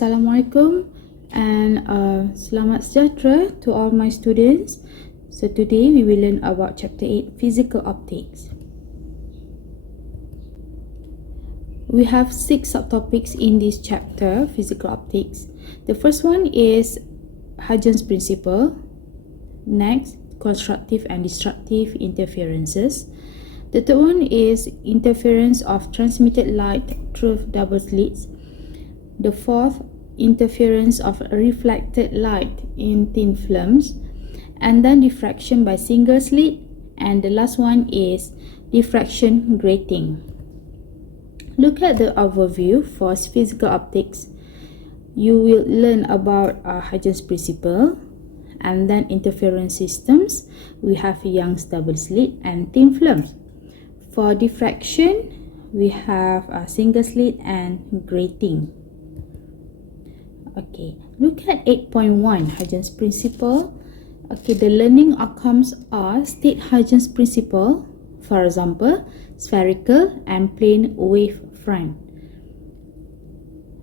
Assalamualaikum and selamat sejahtera to all my students. So today we will learn about chapter 8, physical optics. We have 6 subtopics in this chapter, physical optics. The first one is Huygens principle. Next, constructive and destructive interferences. The third one is interference of transmitted light through double slits. The fourth, interference of reflected light in thin films. And then diffraction by single slit. And the last one is diffraction grating. Look at the overview for physical optics. You will learn about Huygens principle, and then interference systems. We have Young's double slit and thin films. For diffraction, we have a single slit and grating. Okay, look at 8.1 Huygens principle. Okay, the learning outcomes are state Huygens principle, for example, spherical and plane wave front.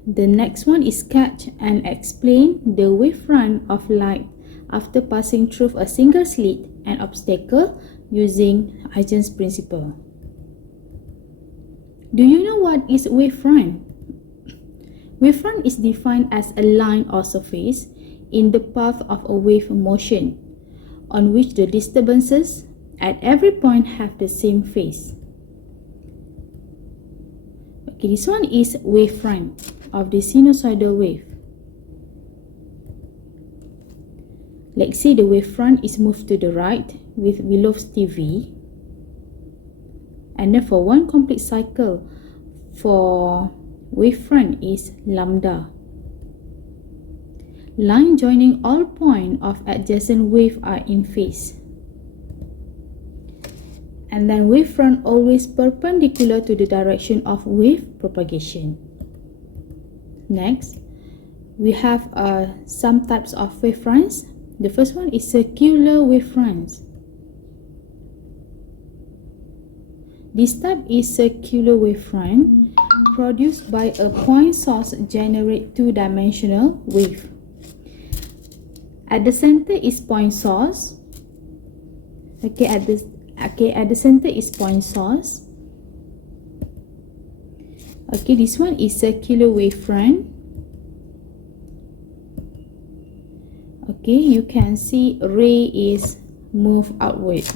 The next one is sketch and explain the wavefront of light after passing through a single slit and obstacle using Huygens principle. Do you know what is wavefront? Wavefront is defined as a line or surface in the path of a wave motion on which the disturbances at every point have the same phase. Okay, this one is wavefront of the sinusoidal wave. Let's say the wavefront is moved to the right with velocity v, and then for one complete cycle for wavefront is lambda. Line joining all points of adjacent wave are in phase. And then wavefront always perpendicular to the direction of wave propagation. Next, we have some types of wavefronts. The first one is circular wavefronts. This type is circular wavefront produced by a point source generate two-dimensional wave. At the center is point source. Okay, at the center is point source. Okay, this one is circular wavefront. Okay, you can see ray is move outward.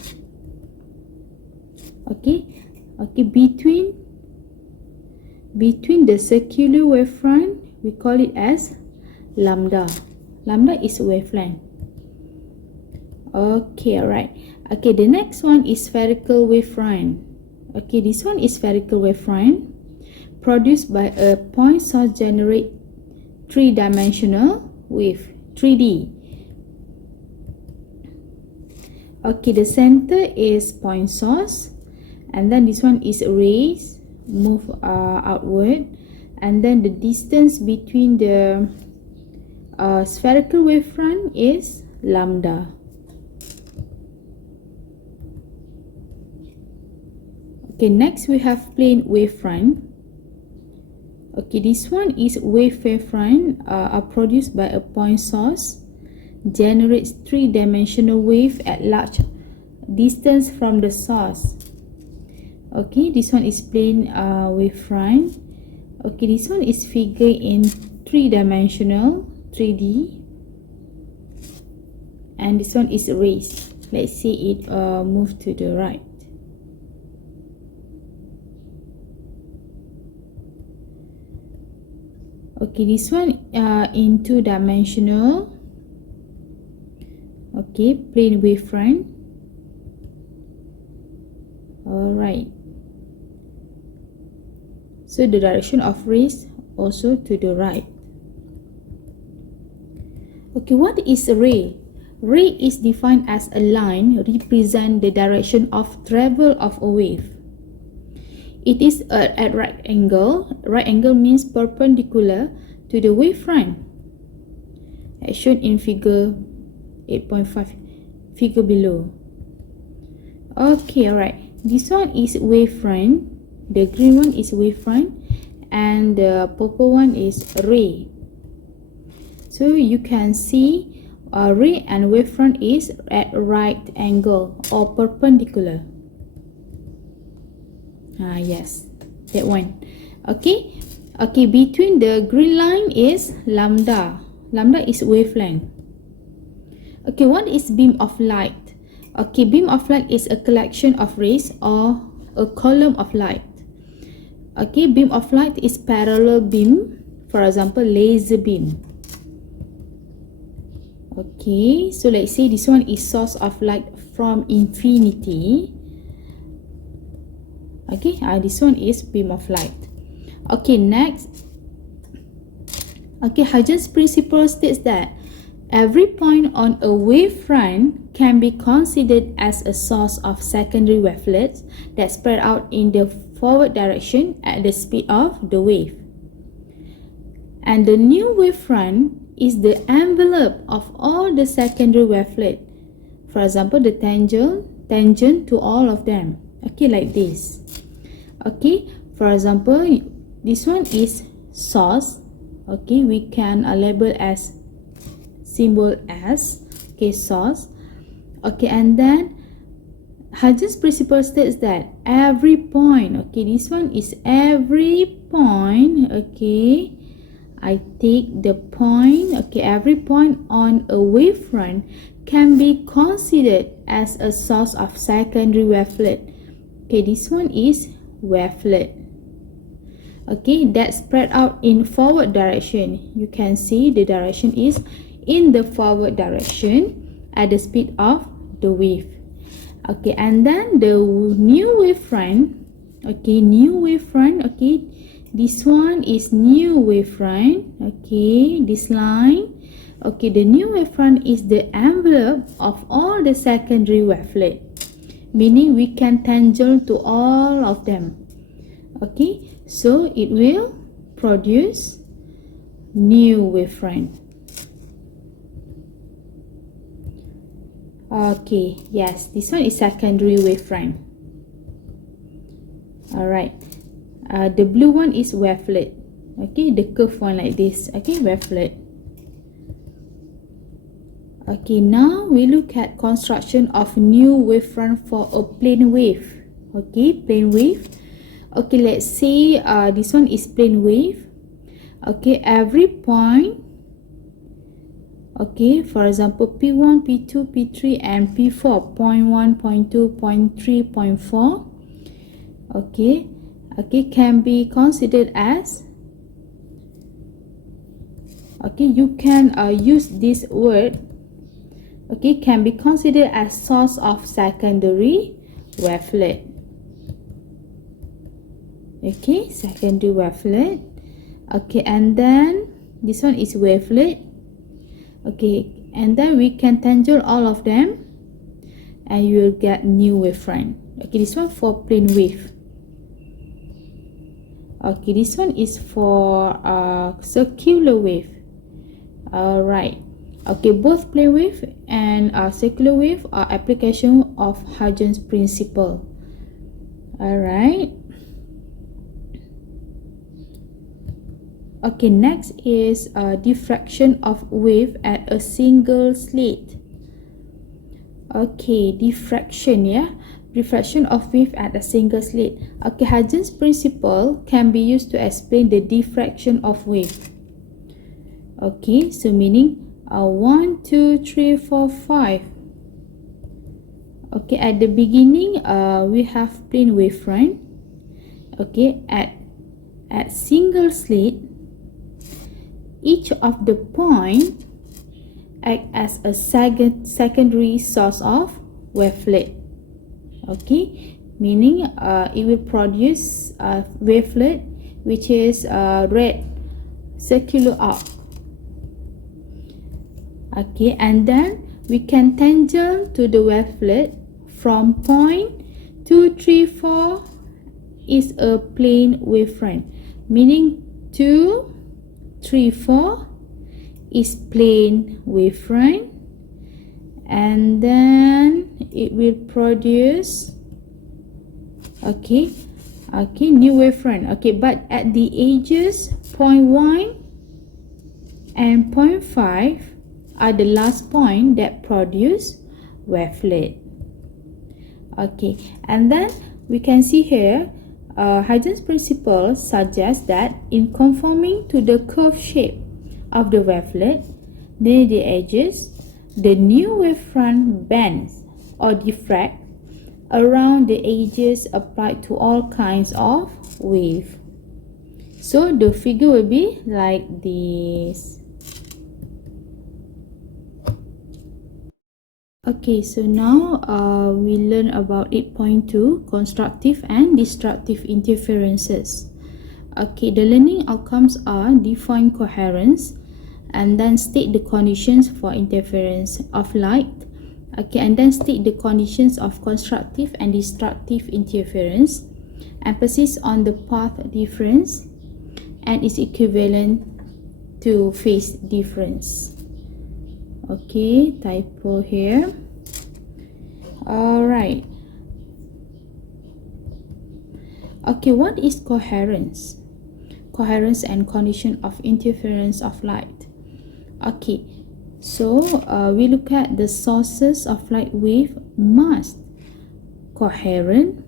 Okay, between the circular wavefront, we call it as lambda. Lambda is wavelength. Okay, alright. Okay, the next one is spherical wavefront. Okay, this one is spherical wavefront produced by a point source generate three-dimensional wave, 3D. Okay, the center is point source, and then this one is rays move outward, and then the distance between the spherical wavefront is lambda. Okay, next we have plane wavefront. Okay, this one is wavefront are produced by a point source, generates three-dimensional wave at large distance from the source. Okay, this one is plane wavefront. Okay, this one is figure in three-dimensional 3D, and this one is rays. Let's see it move to the right. Okay, this one in two-dimensional. Okay, plane wavefront. Alright. So the direction of rays also to the right. Okay, what is a ray? Ray is defined as a line represent the direction of travel of a wave. It is at right angle. Right angle means perpendicular to the wavefront, as shown in figure 8.5, figure below. Okay, alright. This one is wavefront. The green one is wavefront, and the purple one is ray. So you can see ray and wavefront is at right angle or perpendicular. Yes, that one. Okay, between the green line is lambda. Lambda is wavelength. Okay, what is beam of light? Okay, beam of light is a collection of rays or a column of light. Okay, beam of light is parallel beam, for example, laser beam. Okay, so let's say this one is source of light from infinity. Okay, this one is beam of light. Okay, next. Okay, Huygens principle states that every point on a wavefront can be considered as a source of secondary wavelets that spread out in the forward direction at the speed of the wave. And the new wavefront is the envelope of all the secondary wavelets. For example, the tangent to all of them. Okay, like this. Okay, for example, this one is source. Okay, we can label as symbol S. Okay, source. Okay, and then Huygens principle states that every point, okay, this one is every point. Okay, I take the point. Okay, every point on a wavefront can be considered as a source of secondary wavelet. Okay, this one is wavelet. Okay, that spread out in forward direction. You can see the direction is in the forward direction at the speed of the wave. Okay, and then the new wavefront. Okay, new wavefront. Okay, this one is new wavefront. Okay, this line. Okay, the new wavefront is the envelope of all the secondary wavelet, meaning we can tangent to all of them. Okay, so it will produce new wavefront. Okay, yes, this one is secondary wavefront. Alright, the blue one is wavelet. Okay, the curved one like this. Okay, wavelet. Okay, now we look at construction of new wavefront for a plane wave. Okay, plane wave. Okay, let's say this one is plane wave. Okay, every point, okay, for example, P1, P2, P3 and P4, point 1, point 2, point 3, point 4, okay, can be considered as, okay, you can use this word, okay, can be considered as source of secondary wavelet. Okay, secondary wavelet. Okay, and then this one is wavelet. Okay, and then we can tangent all of them and you will get new wavefront. Okay, this one for plane wave. Okay, this one is for circular wave. Alright. Okay, both plane wave and circular wave are application of Huygens principle. Alright. Okay, next is diffraction of wave at a single slit. Okay, diffraction, yeah, diffraction of wave at a single slit. Okay, Huygens principle can be used to explain the diffraction of wave. Okay, so meaning 1, 2, 3, 4, 5. Okay, at the beginning we have plane wavefront. Okay, at single slit, each of the point act as a secondary source of wavelet. Okay, meaning it will produce a wavelet which is red circular arc. Okay, and then we can tangent to the wavelet from point 2, 3, 4 is a plane wavefront, meaning 2, 3, 4 is plane wavefront, and then it will produce new wavefront. Okay, but at the edges, point 1, and 0.5 are the last point that produce wavelet. Okay, and then we can see here Huygens principle suggests that in conforming to the curved shape of the wavelet near the edges, the new wavefront bends or diffract around the edges applied to all kinds of wave. So the figure will be like this. Okay, so now we learn about 8.2 constructive and destructive interferences. Okay, the learning outcomes are define coherence and then state the conditions for interference of light. Okay, and then state the conditions of constructive and destructive interference. Emphasis on the path difference and is equivalent to phase difference. Okay, typo here. Alright. Okay, what is coherence? Coherence and condition of interference of light. Okay, so we look at the sources of light wave must coherent.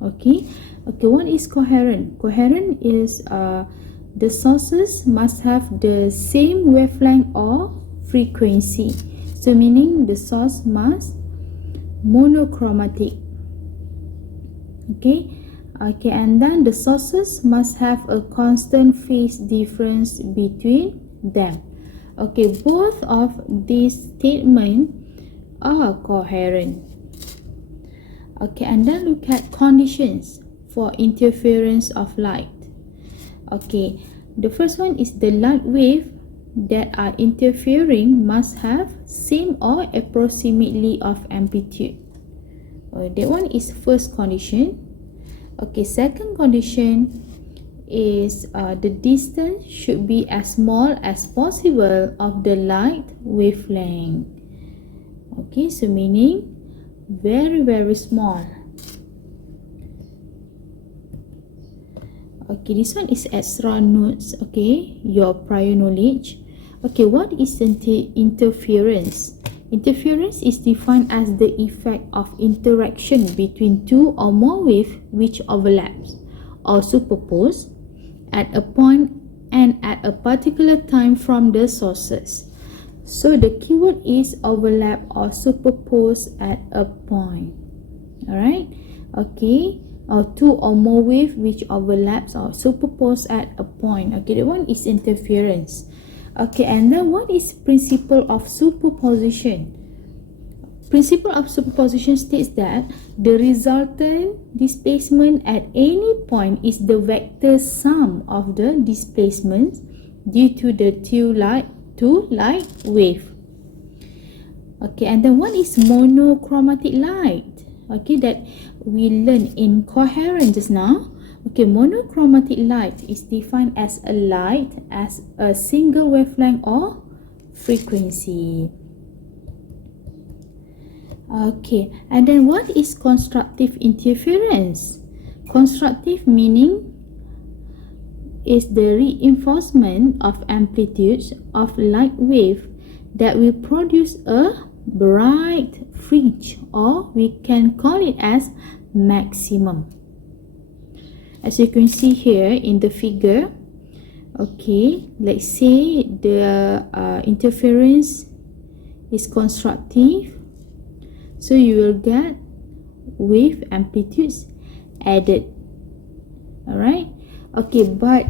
Okay, what is coherent? Coherent is the sources must have the same wavelength or frequency. So meaning the source must monochromatic. Okay, and then the sources must have a constant phase difference between them. Okay, both of these statements are coherent. Okay, and then look at conditions for interference of light. Okay, the first one is the light wave that are interfering must have same or approximately of amplitude. That one is first condition. Okay, second condition is the distance should be as small as possible of the light wavelength. Okay, so meaning very small. Okay, this one is extra notes. Okay, your prior knowledge. Okay, what is interference? Interference is defined as the effect of interaction between two or more waves which overlaps or superpose at a point and at a particular time from the sources. So the keyword is overlap or superpose at a point. Alright, okay, or two or more waves which overlaps or superpose at a point. Okay, that one is interference. Okay, and then what is principle of superposition? Principle of superposition states that the resultant displacement at any point is the vector sum of the displacements due to the two light wave. Okay, and then what is monochromatic light? Okay, that we learned in coherent just now. Okay, monochromatic light is defined as a light as a single wavelength or frequency. Okay, and then what is constructive interference? Constructive meaning is the reinforcement of amplitudes of light wave that will produce a bright fringe, or we can call it as maximum. As you can see here in the figure, okay, let's say the interference is constructive, so you will get wave amplitudes added. Alright, okay, but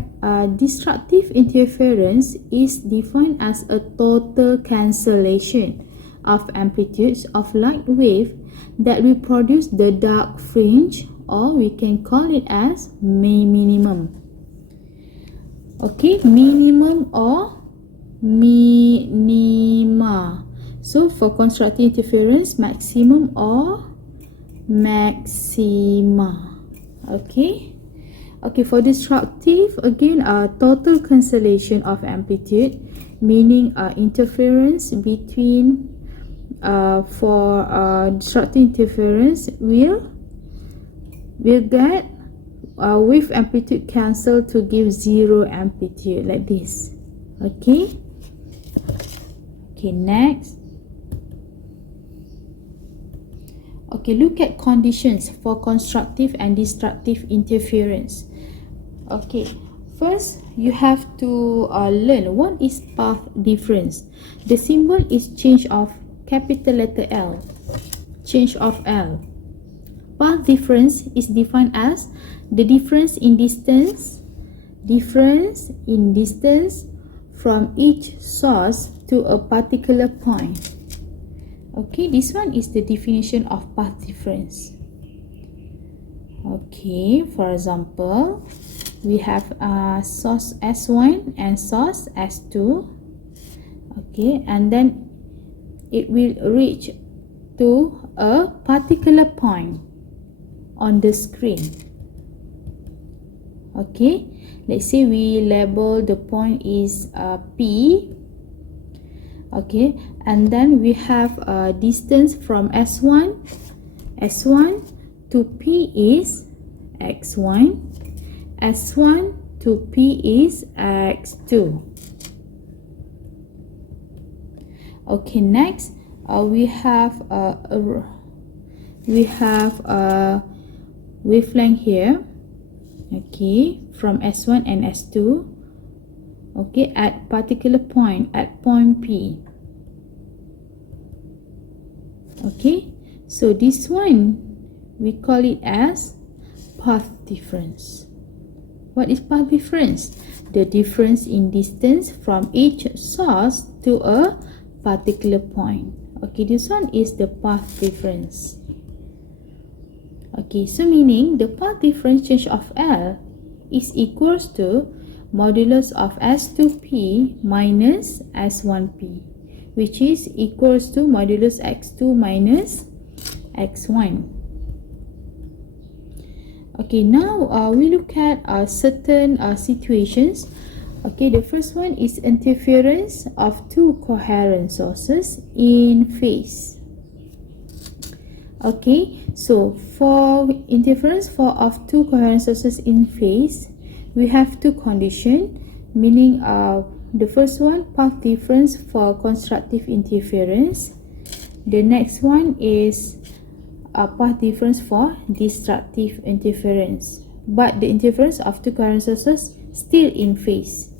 destructive interference is defined as a total cancellation of amplitudes of light wave that will produce the dark fringe, or we can call it as minimum. Okay, minimum or minima. So for constructive interference, maximum or maxima. Okay. Okay, for destructive, again, total cancellation of amplitude, meaning interference between for destructive interference will get wave amplitude cancel to give zero amplitude like this. Okay. Okay, next. Okay, look at conditions for constructive and destructive interference. Okay, first you have to learn what is path difference. The symbol is change of capital letter L. Change of L. Path difference is defined as the difference in distance from each source to a particular point. Okay, this one is the definition of path difference. Okay, for example, we have source S1 and source S2. Okay, and then it will reach to a particular point on the screen. Okay, let's say we label the point is P. Okay, and then we have a distance from S1 to P is X1, S1 to P is X2. Okay, next we have a wavelength here. Okay, from S1 and S2. Okay, at particular point, at point P. Okay, so this one we call it as path difference. What is path difference? The difference in distance from each source to a particular point. Okay, this one is the path difference. Okay, so meaning the path difference change of L is equals to modulus of S2P minus S1P, which is equals to modulus X2 minus X1. Okay, now we look at certain situations. Okay, the first one is interference of two coherent sources in phase. Okay, so for interference of two coherent sources in phase, we have two conditions, meaning the first one, path difference for constructive interference. The next one is path difference for destructive interference, but the interference of two coherent sources still in phase.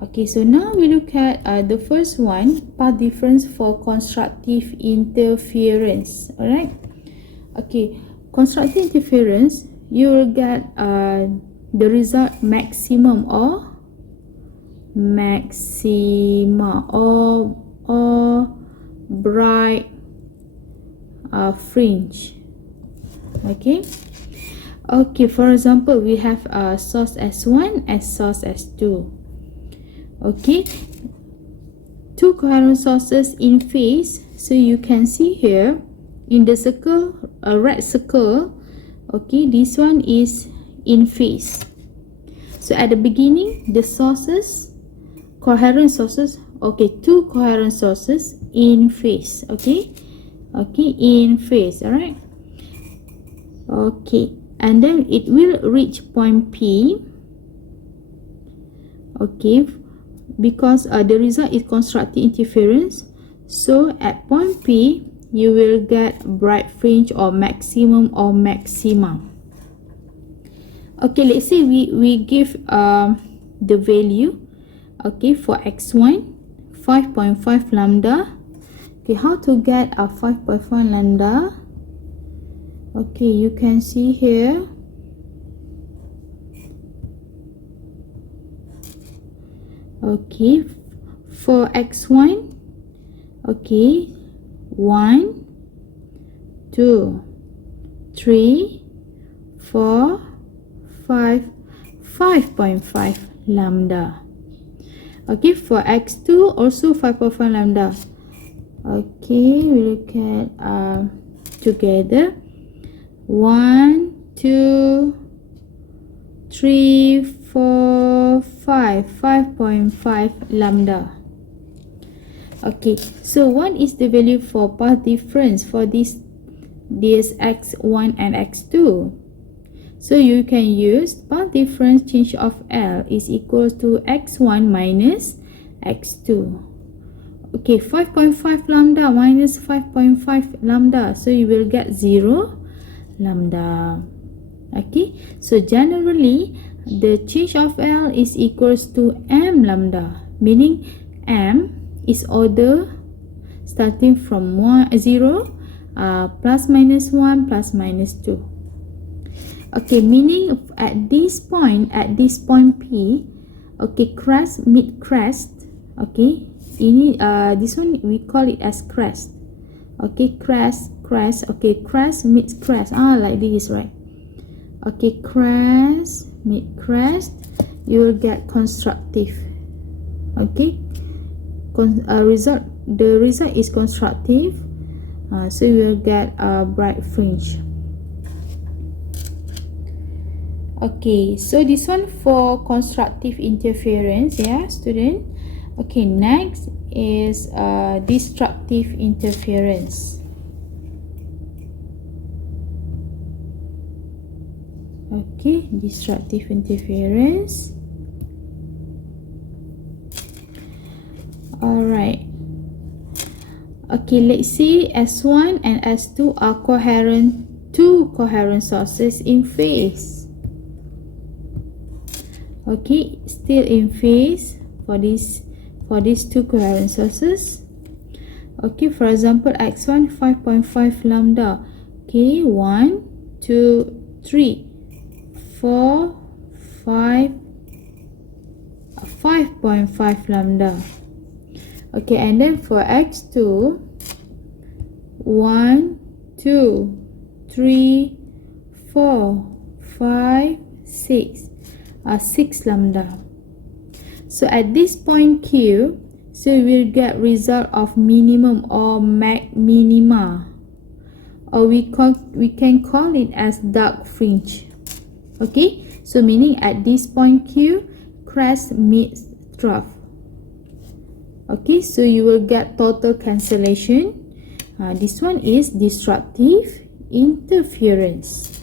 Okay, so now we look at the first one, path difference for constructive interference. Alright, okay, constructive interference, you will get the result maximum or bright fringe. Okay. Okay, for example, we have source S1 and source S2. Okay, two coherent sources in phase. So you can see here in the circle, a red circle. Okay, this one is in phase. So at the beginning, the sources, coherent sources, okay, two coherent sources in phase. Okay, okay, in phase. All right. Okay, and then it will reach point P. Okay, because the result is constructive interference, so at point P you will get bright fringe or maximum or maxima. Okay, let's say we give the value, okay, for x1 5.5 lambda. Okay, how to get a 5.5 lambda? Okay, you can see here. Okay, for x1, okay, 1, 2, 3, 4, 5, 5.5 lambda. Okay, for x2 also 5.5 lambda. Okay, we look at together. 1, 2, 3, 4, 5, 5.5 lambda. Okay, so what is the value for path difference for this x1 and x2? So you can use path difference change of L is equal to x1 minus x2. Okay, 5.5 lambda minus 5.5 lambda. So you will get 0 lambda. Okay, so generally the change of L is equals to m lambda, meaning m is order starting from 0, plus minus 1 plus minus 2. Okay, meaning at this point P, okay, crest meet crest. Okay, ini this one we call it as crest. Okay, crest. Okay, crest meets crest. Like this, right? Okay, crest meet crest. You will get constructive. Okay, the result is constructive. So you will get a bright fringe. Okay, so this one for constructive interference, yeah, student. Okay, next is destructive interference. Okay, destructive interference. Alright. Okay, let's see S1 and S2 are coherent, two coherent sources in phase. Okay, still in phase for these two coherent sources. Okay, for example, x1 5.5 lambda. Okay, 1, 2, 3, 4, 5, 5.5 lambda. Okay, and then for x2, 1, 2, 3, 4, 5, 6. 6 lambda. So at this point Q, so we will get result of minimum or minima, or we can call it as dark fringe. Okay, so meaning at this point Q, crest meets trough. Okay, so you will get total cancellation. This one is destructive interference.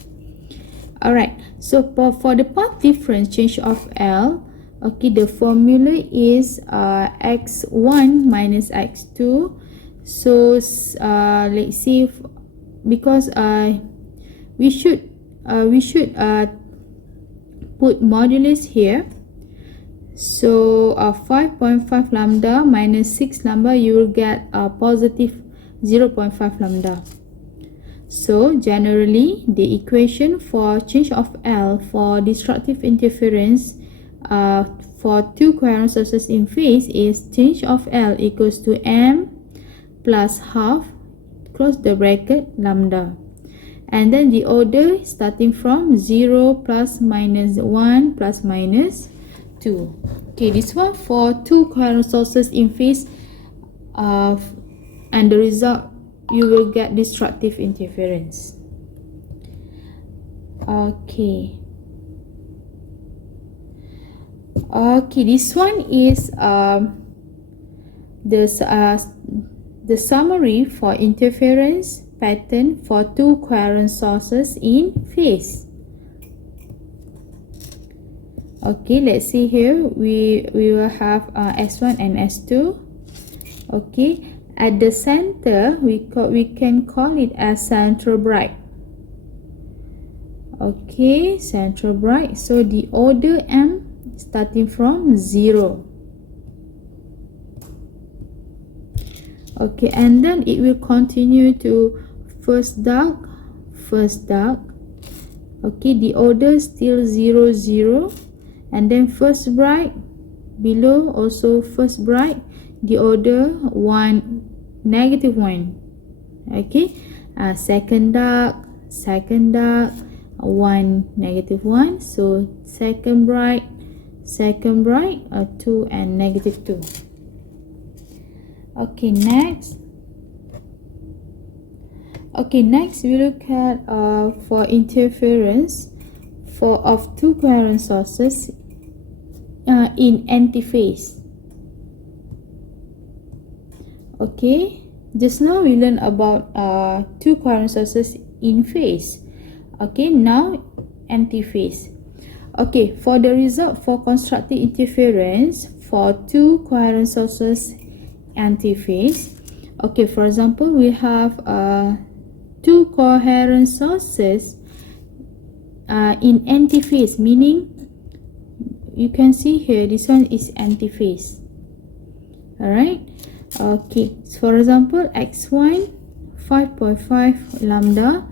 Alright, so for the path difference change of L, okay, the formula is x1 minus x2. So let's see if, because we should put modulus here. So 5.5 lambda minus 6 lambda, you will get a positive 0.5 lambda. So generally the equation for change of L for destructive interference for two coherent sources in phase is change of L equals to m plus half, close the bracket, lambda. And then the order starting from 0 plus minus 1 plus minus 2. Okay, this one for two coherent sources in phase, and the result you will get destructive interference. Okay, this one is the summary for interference pattern for two coherent sources in phase. Okay, let's see here. We will have S1 and S2. Okay, at the center we can call it as central bright. Okay, central bright. So the order M starting from 0. Okay, and then it will continue to first dark. Okay, the order still 0, 0, and then first bright, below also first bright, the order 1, negative 1. Okay, second dark, 1, negative 1. So second bright, 2 and negative 2. Okay, next we look at for interference of two coherent sources in antiphase. Okay, just now we learned about two coherent sources in phase. Okay, now antiphase. Okay, for the result for constructive interference for two coherent sources antiphase. Okay, for example, we have two coherent sources in antiphase, meaning you can see here this one is antiphase. Alright, okay, so for example x1 5.5 lambda,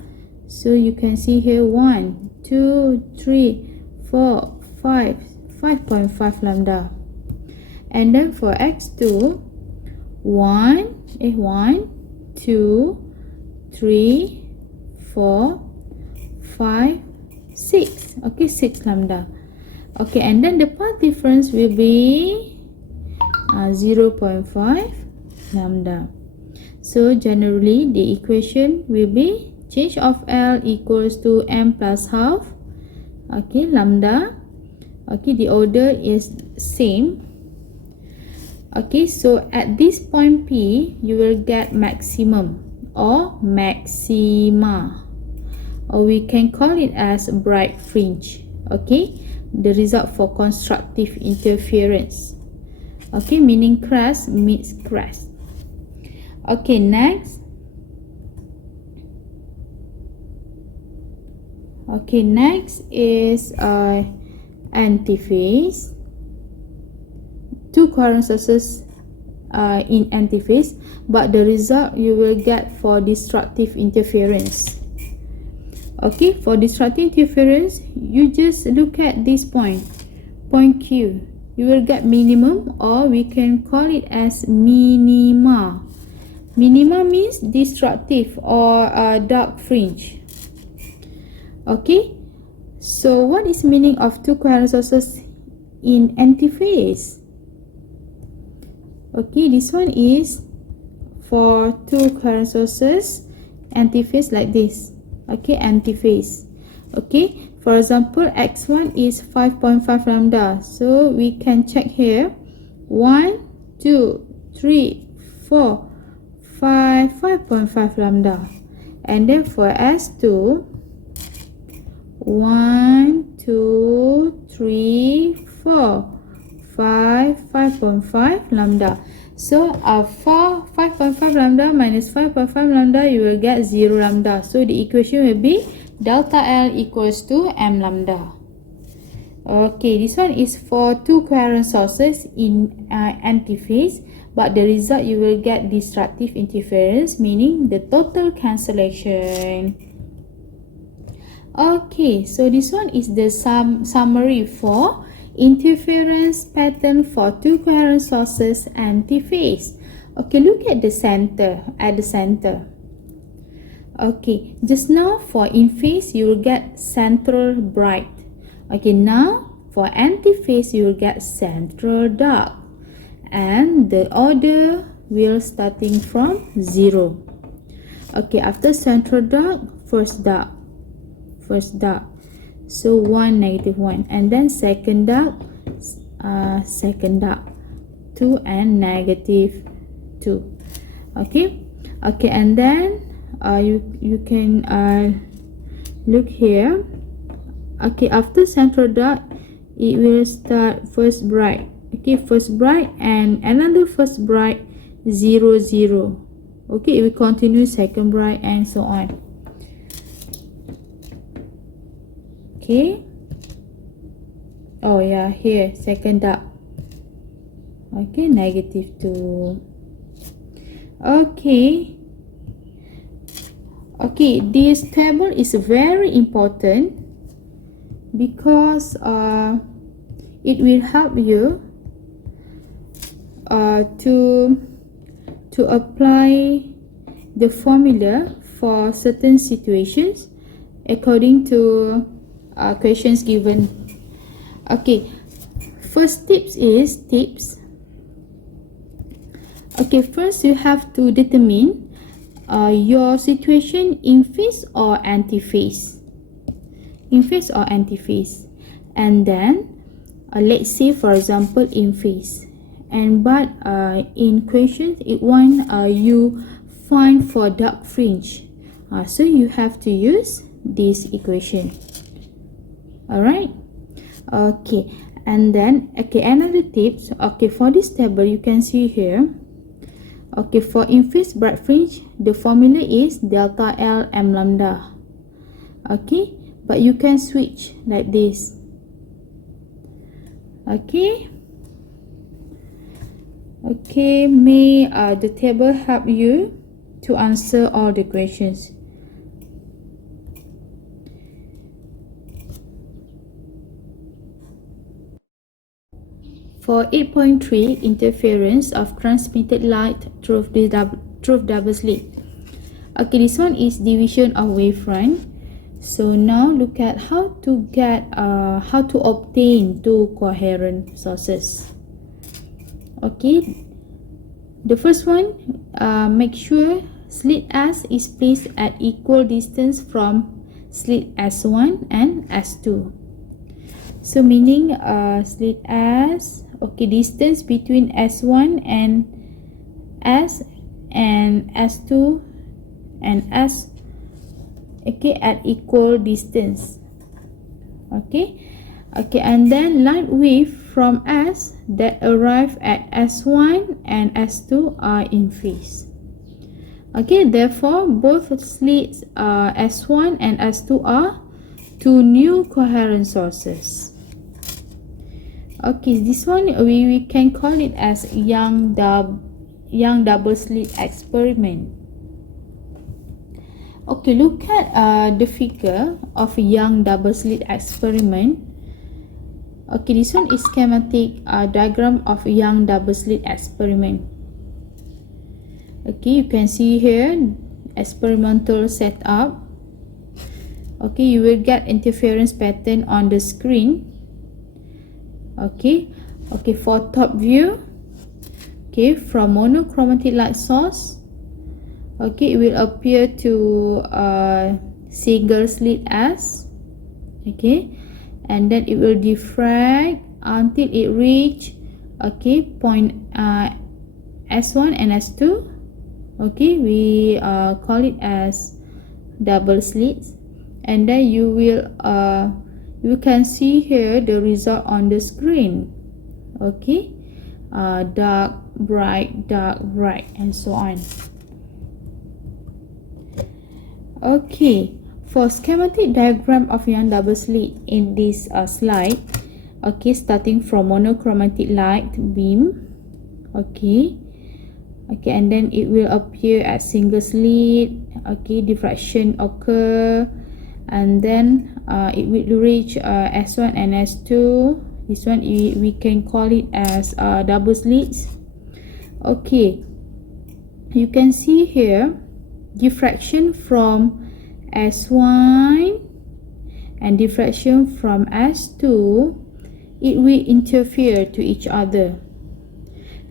so you can see here 1 2 3 4 5 5.5 lambda, and then for x2 1 2 3 4 5 6, okay, 6 lambda. Okay, and then the path difference will be 0.5 lambda. So generally the equation will be change of L equals to m plus half, okay, lambda. Okay, the order is same. Okay, so at this point P you will get maximum or maxima, or we can call it as bright fringe. Okay, the result for constructive interference. Okay, meaning crest meets crest. Okay, next. Okay, next is antiphase. Two coherent sources in antiphase, but the result you will get for destructive interference. Okay, for destructive interference, you just look at this point Q. You will get minimum, or we can call it as minima. Minima means destructive or dark fringe. Okay, so what is meaning of two coherent sources in antiphase? Okay, this one is for two coherent sources antiphase like this. Okay, antiphase. Okay, for example, x1 is 5.5 lambda, so we can check here 1 2 3 4 5 5.5 lambda, and then for s2 1 2 3 4 5 5.5 lambda. So for 5.5 lambda minus 5.5 lambda, you will get 0 lambda. So the equation will be delta L equals to m lambda. Okay, this one is for two coherent sources in antiphase, but the result you will get destructive interference, meaning the total cancellation. Okay, so this one is the summary for interference pattern for two coherent sources antiphase. Okay, look at the center, Okay, just now for in phase you will get central bright. Okay, now for antiphase you will get central dark, and the order will starting from 0. Okay, after central dark, first dark. So 1 negative 1, and then second dark, 2 and negative 2. Okay, and then you can look here. Okay, after central dark it will start first bright. Okay, first bright and another first bright, 0 0. Okay, it will continue second bright and so on. Okay, oh yeah, here second dark. Okay, negative 2. Okay, this table is very important because it will help you to apply the formula for certain situations according to questions given. Okay, first tips. Okay, first you have to determine your situation in phase or antiphase. And then let's say for example in phase, and but in questions it want you find for dark fringe, so you have to use this equation. Alright. Okay, and then another tips. Okay, for this table you can see here. Okay, for in-phase bright fringe, the formula is delta L m lambda. Okay, but you can switch like this. Okay. Okay, may the table help you to answer all the questions. For 8.3, interference of transmitted light through double slit. Okay, this one is division of wavefront. So now look at how to obtain two coherent sources. Okay, the first one, make sure slit S is placed at equal distance from slit S1 and S2. So meaning slit S, okay, distance between S1 and S and S2 and S, okay, at equal distance. Okay, and then light wave from S that arrive at S1 and S2 are in phase. Okay, therefore both slits S1 and S2 are two new coherent sources. Okay, this one we can call it as Young double slit experiment. Okay, look at the figure of Young double slit experiment. Okay, this one is schematic diagram of Young double slit experiment. Okay, you can see here experimental setup. Okay, you will get interference pattern on the screen. Okay, for top view, okay, from monochromatic light source, okay, it will appear to single slit S, okay, and then it will diffract until it reach, okay, point S1 and S2. Okay, we call it as double slits, and then you can see here the result on the screen. Okay, dark, bright, and so on. Okay, for schematic diagram of Young double slit in this slide, okay, starting from monochromatic light beam, okay, and then it will appear at single slit, okay, diffraction occur, and then it will reach S1 and S2. This one we can call it as double slits. Okay, you can see here diffraction from S1 and diffraction from S2, it will interfere to each other.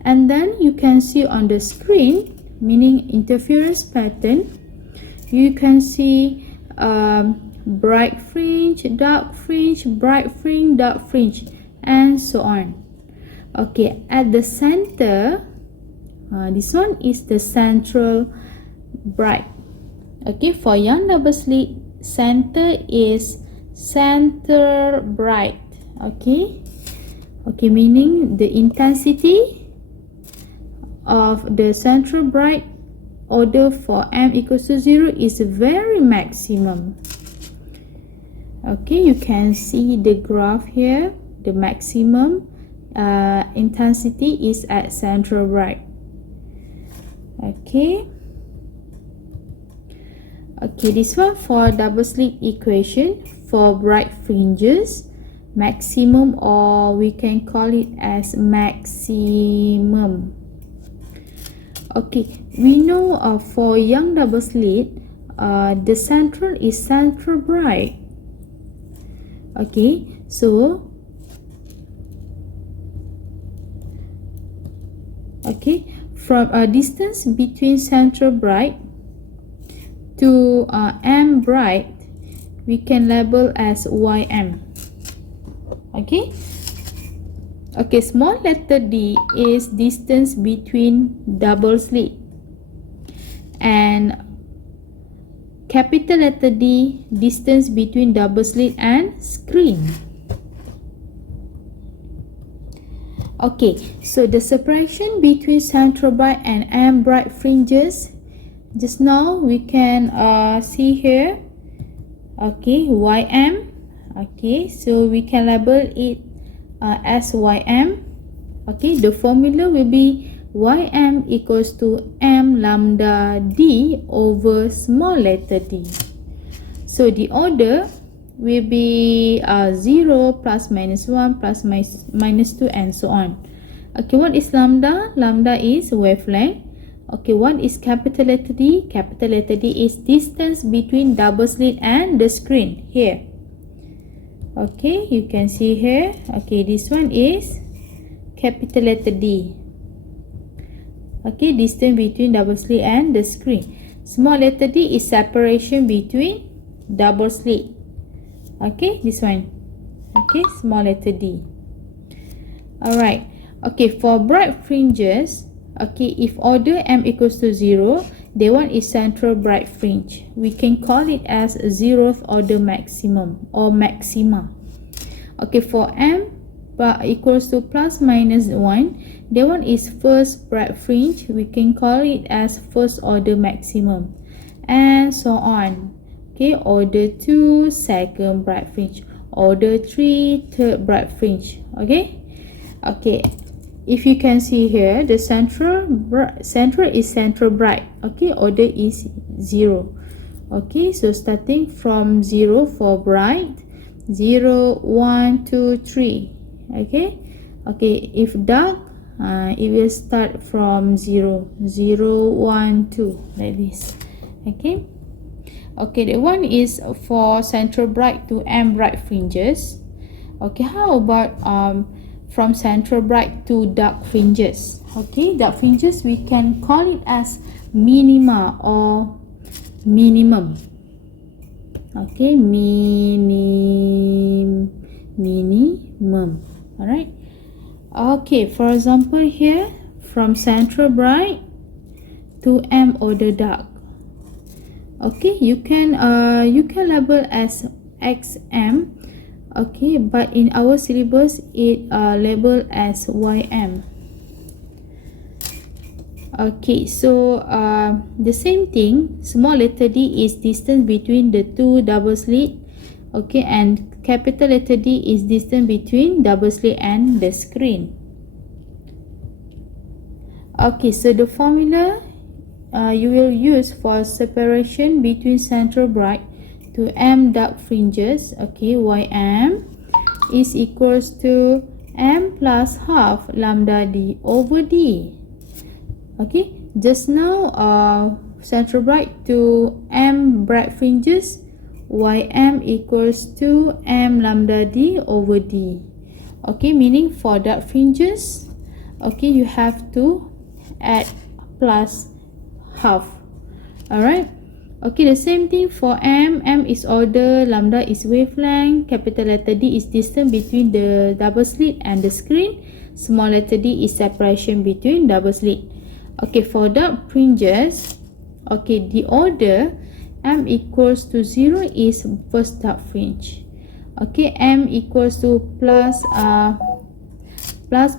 And then you can see on the screen, meaning interference pattern, you can see bright fringe, dark fringe, bright fringe, dark fringe, and so on. Okay, at the center, this one is the central bright. Okay, for Young double slit, center is center bright. Okay, meaning the intensity of the central bright order for m equals to 0 is very maximum. Okay, you can see the graph here. The maximum intensity is at central bright. Okay, this one for double slit equation for bright fringes, maximum, or we can call it as maximum. Okay, we know for Young double slit, the central is central bright. Okay, so from a distance between central bright to m bright, we can label as ym. Okay, small letter d is distance between double slit, and capital letter D, distance between double slit and screen. Okay, so the separation between central bright and M bright fringes, just now we can see here, okay, YM. Okay, so we can label it as YM. Okay, the formula will be YM equals to M lambda D over small letter d. So the order will be 0, plus minus 1, plus minus 2, and so on. Okay, what is lambda? Lambda is wavelength. Okay, what is capital letter D? Capital letter D is distance between double slit and the screen here. Okay, you can see here. Okay, this one is capital letter D. Okay, distance between double slit and the screen. Small letter d is separation between double slit. Okay, this one. Okay, small letter d. Alright. Okay, for bright fringes, okay, if order M equals to 0, that one is central bright fringe. We can call it as 0th order maximum or maxima. Okay, for M equals to plus minus 1, that one is first bright fringe. We can call it as first order maximum, and so on. Okay, order 2, second bright fringe, order 3, third bright fringe. Okay, okay, if you can see here, the central is central bright. Okay, order is 0. Okay, so starting from 0 for bright, 0, 1, 2, 3. Okay, okay, if dark, it will start from 0, 0, 1, 2, like this. Okay, okay, the one is for central bright to M bright fringes. Okay, how about from central bright to dark fringes? Okay, dark fringes we can call it as minima or minimum. Okay, minimum. Alright. Okay, for example here, from central bright to M order dark. Okay, you can label as XM. Okay, but in our syllabus it labeled as YM. Okay, so the same thing, small letter d is distance between the two double slit. Okay, and capital letter D is distance between double slit and the screen. Okay, so the formula you will use for separation between central bright to M dark fringes, okay, YM is equals to M plus half lambda D over D. Okay, just now central bright to M bright fringes, YM equals to M lambda D over D. Okay, meaning for dark fringes, okay, you have to add plus half. Alright. Okay, the same thing for M. M is order, lambda is wavelength, capital letter D is distance between the double slit and the screen, small letter d is separation between double slit. Okay, for dark fringes, okay, the order M equals to 0 is first dark fringe. Okay, M equals to plus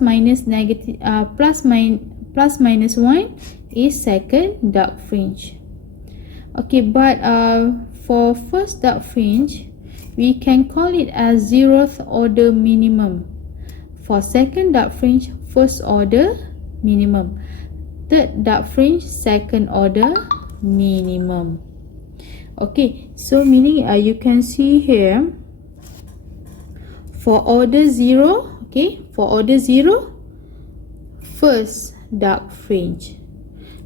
minus negative plus minus 1 is second dark fringe. Okay, but for first dark fringe, we can call it as 0th order minimum. For second dark fringe, first order minimum. Third dark fringe, second order minimum. Okay, so meaning you can see here for order 0, okay, for order 0, first dark fringe,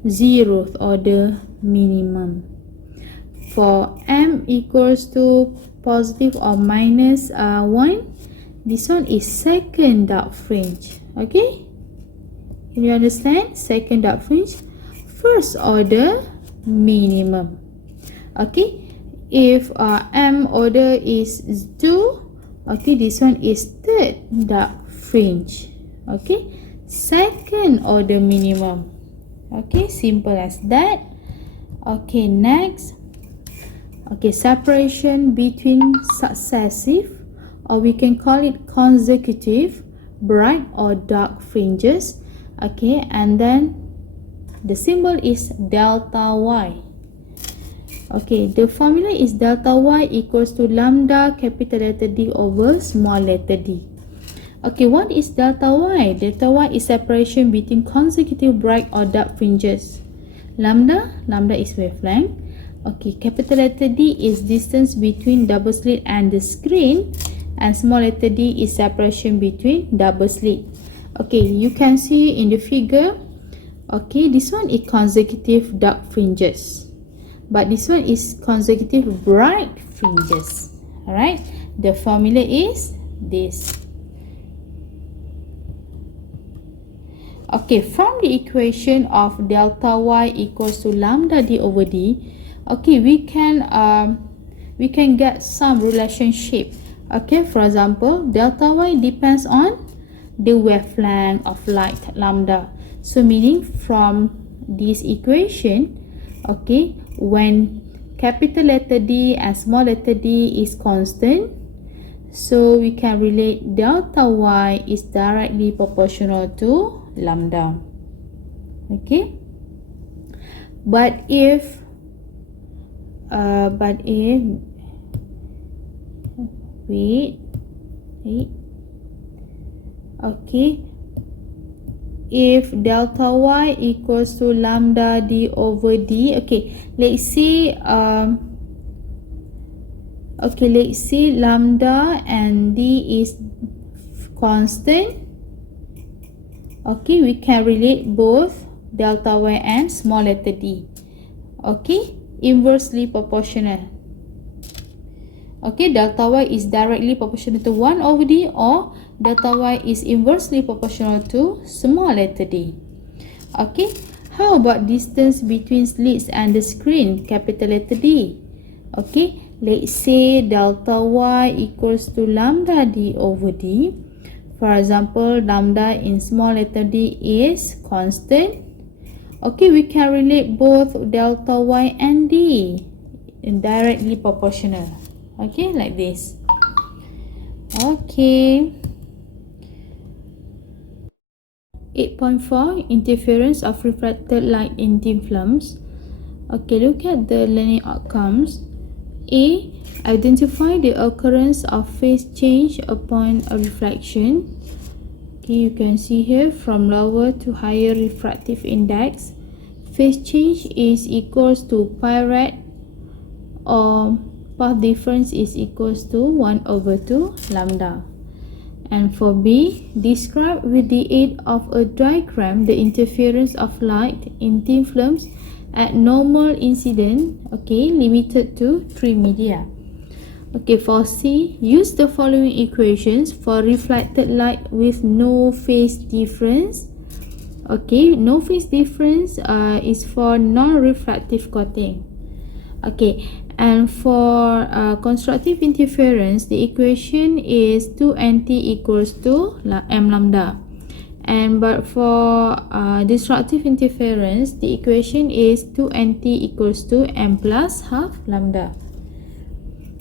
0th order minimum. For M equals to positive or minus 1, this one is second dark fringe. Okay, can you understand? Second dark fringe, first order minimum. Okay, if M order is 2, okay, this one is third dark fringe. Okay, second order minimum. Okay, simple as that. Okay, next. Okay, separation between successive, or we can call it consecutive, bright or dark fringes. Okay, and then the symbol is delta y. Okay, the formula is delta y equals to lambda capital letter D over small letter d. Okay, what is delta y? Delta y is separation between consecutive bright or dark fringes. Lambda is wavelength. Okay, capital letter D is distance between double slit and the screen, and small letter d is separation between double slit. Okay, you can see in the figure. Okay, this one is consecutive dark fringes, but this one is consecutive bright fringes. Alright, the formula is this. Okay, from the equation of delta y equals to lambda d over d, okay, we can get some relationship. Okay, for example, delta y depends on the wavelength of light lambda. So meaning from this equation, okay, when capital letter D and small letter d is constant, so we can relate delta y is directly proportional to lambda. Okay, but if wait, okay, if delta y equals to lambda d over d, okay, let's say let's say lambda and d is constant. Okay, we can relate both delta y and small letter d. Okay, inversely proportional. Okay, delta y is directly proportional to 1 over d, or delta y is inversely proportional to small letter d. Okay, how about distance between slits and the screen, capital letter D? Okay, let's say delta y equals to lambda d over d. For example, lambda in small letter d is constant. Okay, we can relate both delta y and d in directly proportional. Okay, like this. Okay. 8.4 Interference of refracted light in thin films. Okay, look at the learning outcomes. A. Identify the occurrence of phase change upon a reflection. Okay, you can see here from lower to higher refractive index. Phase change is equals to pi rad, or path difference is equals to 1 over 2 lambda. And for B, describe with the aid of a diagram the interference of light in thin films at normal incident, okay, limited to 3 media. Okay, for C, use the following equations for reflected light with no phase difference. Okay, no phase difference is for non-refractive coating. Okay, and for constructive interference, the equation is 2nt equals to m lambda. And but for destructive interference, the equation is 2nt equals to m plus half lambda.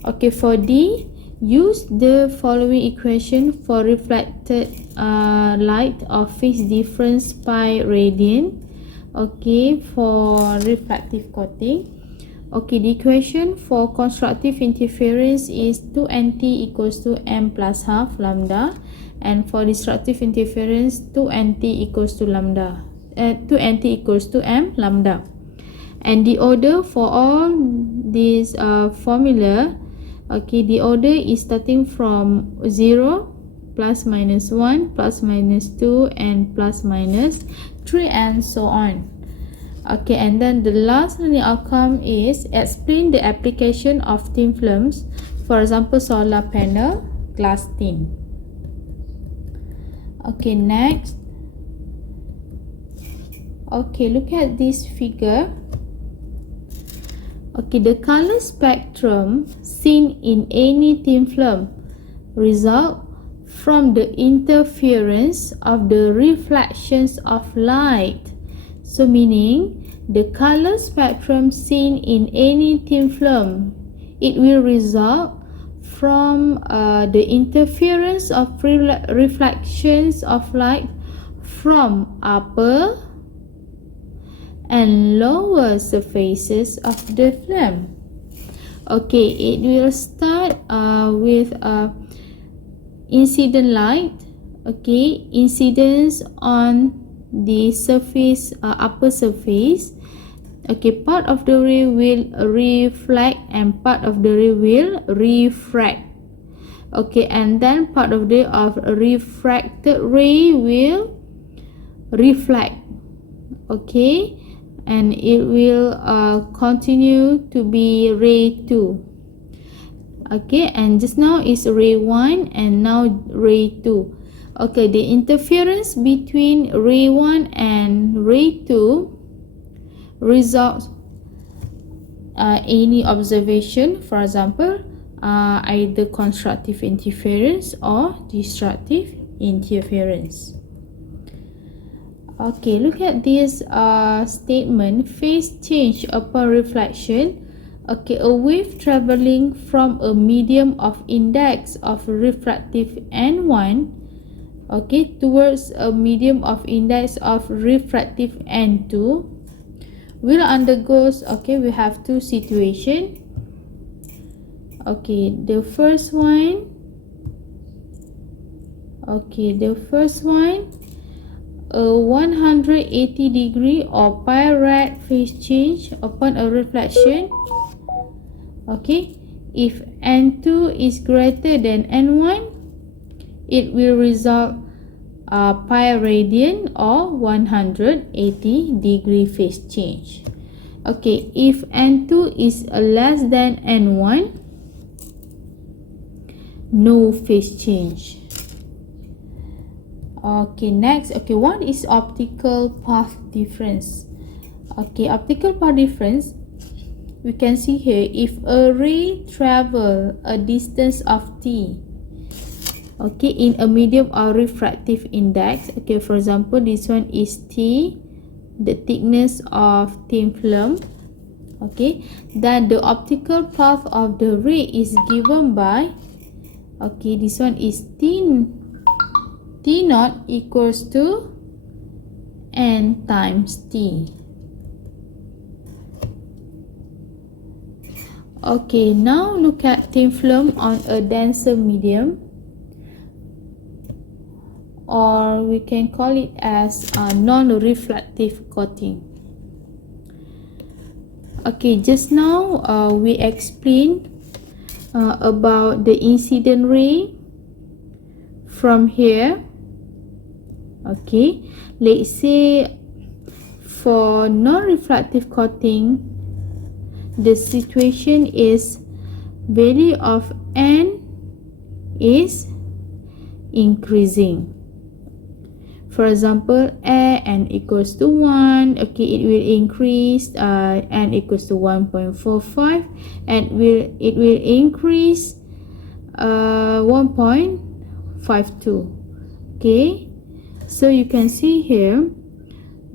Okay, for D, use the following equation for reflected light of phase difference pi radian. Okay, for refractive coating. Okay, the equation for constructive interference is 2nt equals to m plus half lambda, and for destructive interference 2nt equals to lambda. 2nt equals to m lambda. And the order for all these formula, okay, the order is starting from 0, plus minus 1, plus minus 2, and plus minus 3, and so on. Okay, and then the last learning outcome is explain the application of thin films, for example solar panel, glass thin. Okay, next. Okay, look at this figure. Okay, the color spectrum seen in any thin film result from the interference of the reflections of light. So meaning the color spectrum seen in any thin film it will result from the interference of reflections of light from upper and lower surfaces of the film. Okay, it will start with incident light. Okay, incidence on the surface, upper surface. Okay, part of the ray will reflect and part of the ray will refract. Okay, and then part of the refracted ray will reflect. Okay, and it will continue to be ray 2. Okay, and just now is ray 1 and now ray 2. Okay, the interference between ray 1 and ray 2 results any observation, for example, either constructive interference or destructive interference. Okay, look at this statement. Phase change upon reflection. Okay, a wave traveling from a medium of index of refractive N1, okay, towards a medium of index of refractive N2 will undergo, okay, we have two situations. Okay, the first one, a 180 degree or pi rad phase change upon a reflection. Okay, if N2 is greater than N1, it will result pi radian or 180 degree phase change. Okay, if N2 is less than N1, no phase change. Okay, next, okay, what is optical path difference? Okay, optical path difference, we can see here, if a ray travel a distance of t, okay, in a medium or refractive index, okay, for example, this one is t, the thickness of thin film, okay, then the optical path of the ray is given by, okay, this one is t naught equals to n times t. Okay, now look at thin film on a denser medium, or we can call it as a non-reflective coating. Okay, just now we explained about the incident ray from here. Okay, let's say for non-reflective coating, the situation is value of n is increasing. For example, n equals to 1, okay, it will increase n equals to 1.45 and it will increase 1.52. Okay, so you can see here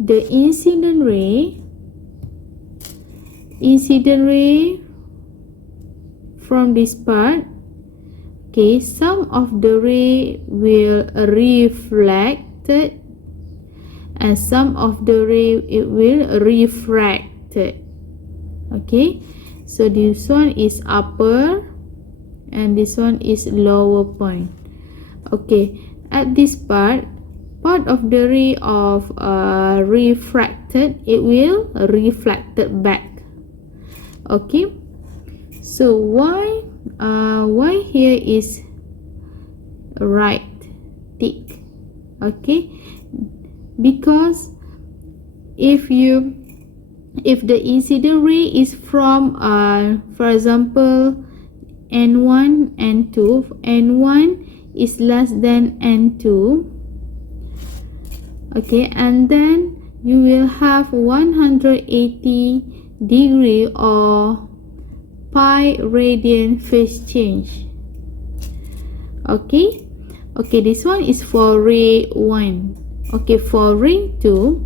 the incident ray from this part, okay, some of the ray will reflect and some of the ray it will refract. Okay, so this one is upper and this one is lower point. Okay, at this part of the ray of refracted, it will reflected back. Okay, so why here is right tick? Okay, because if the incident ray is from for example N1, N2, N1 is less than N2, okay, and then you will have 180 degree or pi radian phase change. Okay, this one is for ray 1. Okay, for ray 2,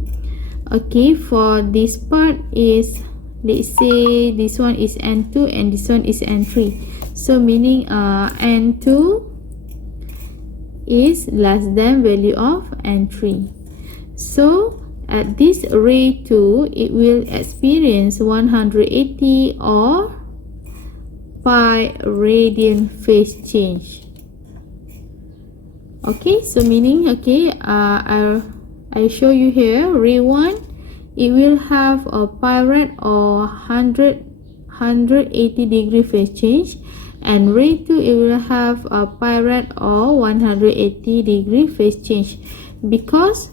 okay, for this part is let's say this one is N2 and this one is N3. So meaning N2 is less than value of N3. So at this ray 2, it will experience 180 or pi radian phase change. Okay, so meaning, okay, I show you here ray 1, it will have a pi rad or 180 degree phase change, and ray 2 it will have a pi rad or 180 degree phase change, because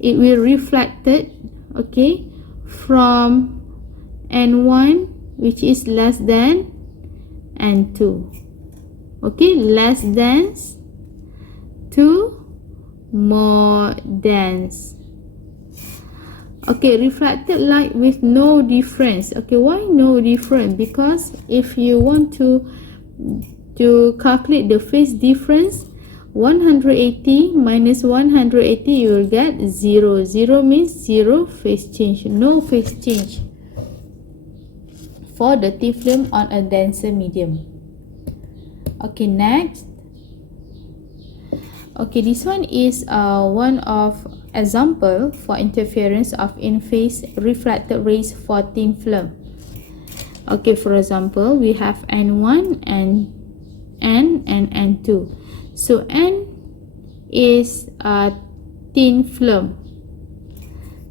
it will reflected, okay, from N1, which is less than N2, okay, less dense to more dense. Okay, reflected light with no difference. Okay, why no difference? Because if you want to calculate the phase difference, 180 minus 180, you will get 0. 0 means 0 phase change, no phase change for the thin film on a denser medium. Okay, next. Okay, this one is one of example for interference of in-phase reflected rays for thin film. Okay, for example, we have N1 and N and N2. So N is a thin film.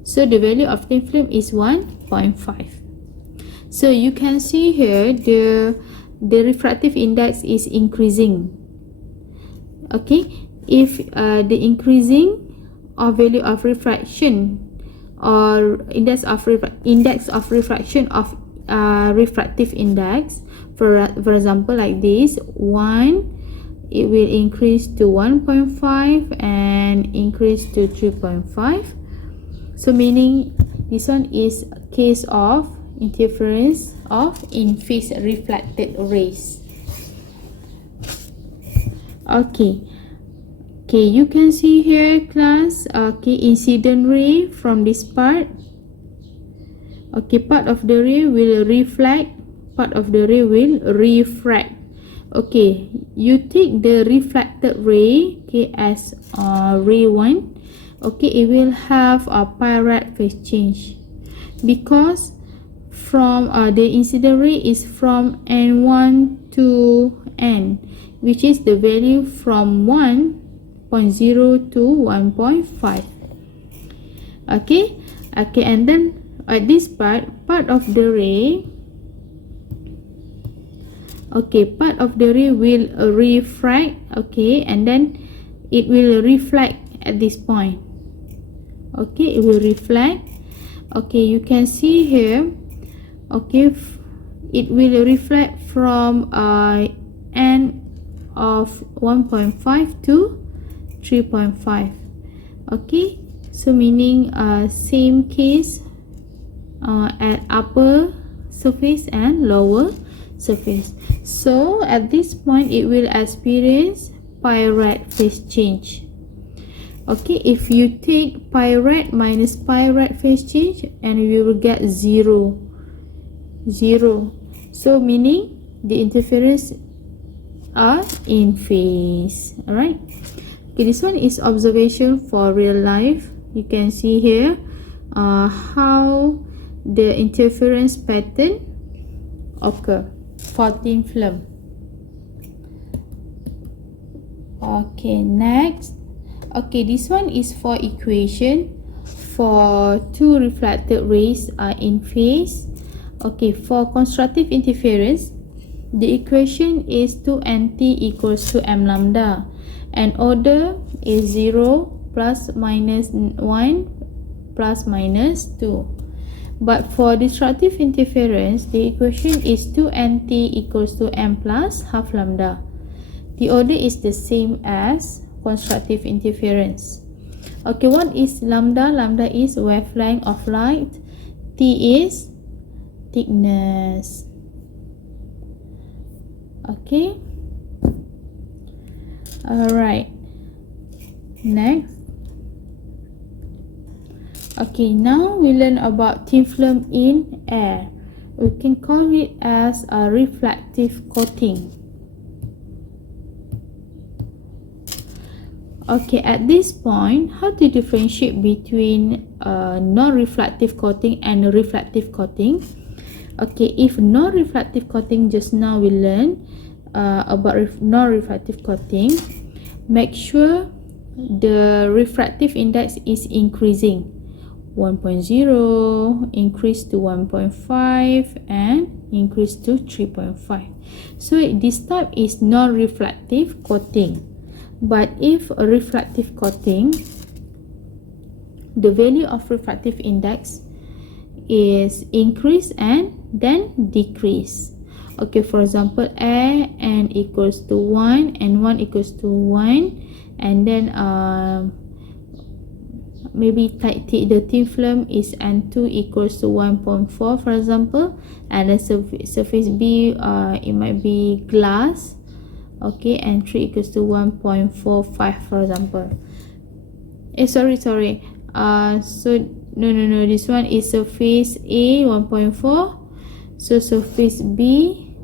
So the value of thin film is 1.5. So you can see here the refractive index is increasing. Okay, if the increasing of value of refraction or index of refraction of refractive index, for example like this 1, it will increase to 1.5 and increase to 3.5. So meaning this one is a case of interference of in-phase reflected rays. Okay, you can see here class, okay, incident ray from this part. Okay, part of the ray will reflect, part of the ray will refract. Okay, you take the reflected ray, okay, as ray 1. Okay, it will have a pi rad phase change, because from the incident ray is from N1 to N, which is the value from 1.0 to 1.5. Okay, and then at this part of the ray, okay, part of the ray will refract, okay, and then it will reflect at this point. Okay, it will reflect. Okay, you can see here, okay, it will reflect from N of 1.5 to 3.5. Okay, so meaning same case at upper surface and lower surface. So at this point it will experience pi rad phase change. Okay, if you take pi rad minus pi rad phase change, and you will get 0. So meaning the interference are in phase. Alright, okay, this one is observation for real life. You can see here how the interference pattern occur for thin film. Okay, next. Okay, this one is for equation for two reflected rays are in phase. Okay, for constructive interference, the equation is 2nt equals to m lambda, and order is 0 plus minus 1 plus minus 2. But for destructive interference, the equation is 2nt equals to m plus half lambda. The order is the same as constructive interference. Okay, what is lambda? Lambda is wavelength of light. T is thickness. Okay. Alright. Next. Okay, now we learn about thin film in air. we can call it as a reflective coating. Okay, at this point, how to differentiate between non-reflective coating and reflective coating? Okay, if non-reflective coating, just now we learned about non-reflective coating, make sure the refractive index is increasing. 1.0, increase to 1.5, and increase to 3.5. So this type is non-reflective coating. But if a reflective coating, the value of refractive index is increase and then decrease. Okay, for example, n equals to 1 and 1 equals to 1, and then maybe the thin film is n2 equals to 1.4, for example, and the surface B it might be glass. Okay, and 3 equals to 1.45, for example. Sorry. So no, this one is surface A 1.4. So surface B,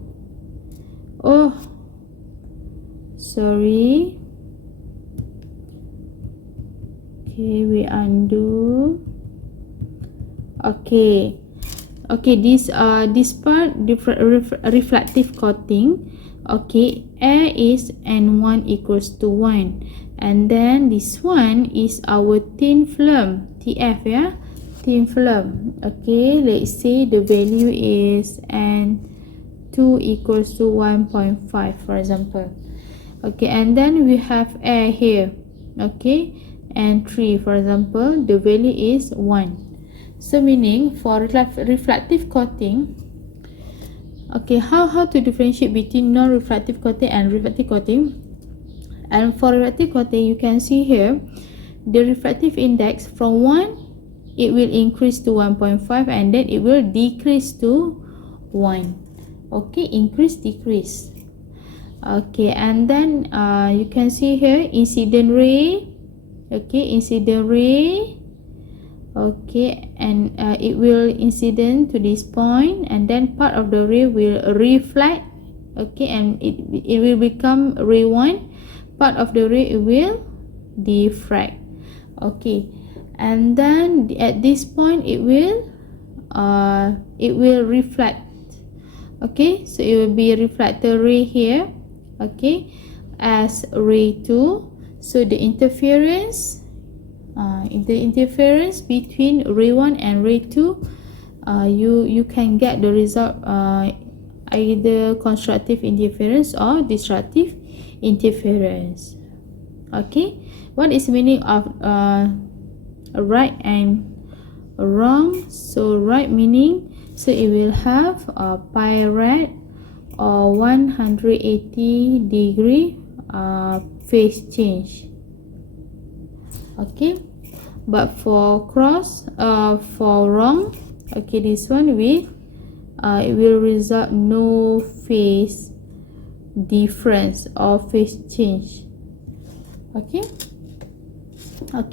oh sorry, okay, we undo. Okay, this part reflective coating. Okay, air is N1 equals to 1, and then this one is our thin film, TF, yeah, thin film. Okay, let's say the value is N2 equals to 1.5, for example. Okay, and then we have air here. Okay, N3, for example, the value is 1. So meaning for reflective coating, okay, how to differentiate between non-reflective coating and reflective coating? And for reflective coating, you can see here the refractive index from 1, it will increase to 1.5, and then it will decrease to 1. Okay, increase, decrease. Okay, and then you can see here incident ray. Okay, incident ray. Okay, and it will incident to this point, and then part of the ray will reflect. Okay, and it will become ray 1. Part of the ray will diffract. Okay, and then at this point it will reflect. Okay, so it will be reflected ray here. Okay, as ray 2. So the interference between ray 1 and ray 2, you can get the result either constructive interference or destructive interference. Okay, what is meaning of right and wrong? So right meaning, so it will have a pi rad or 180 degree phase change. Okay, but for wrong, okay, this one it will result no phase difference or phase change. Okay,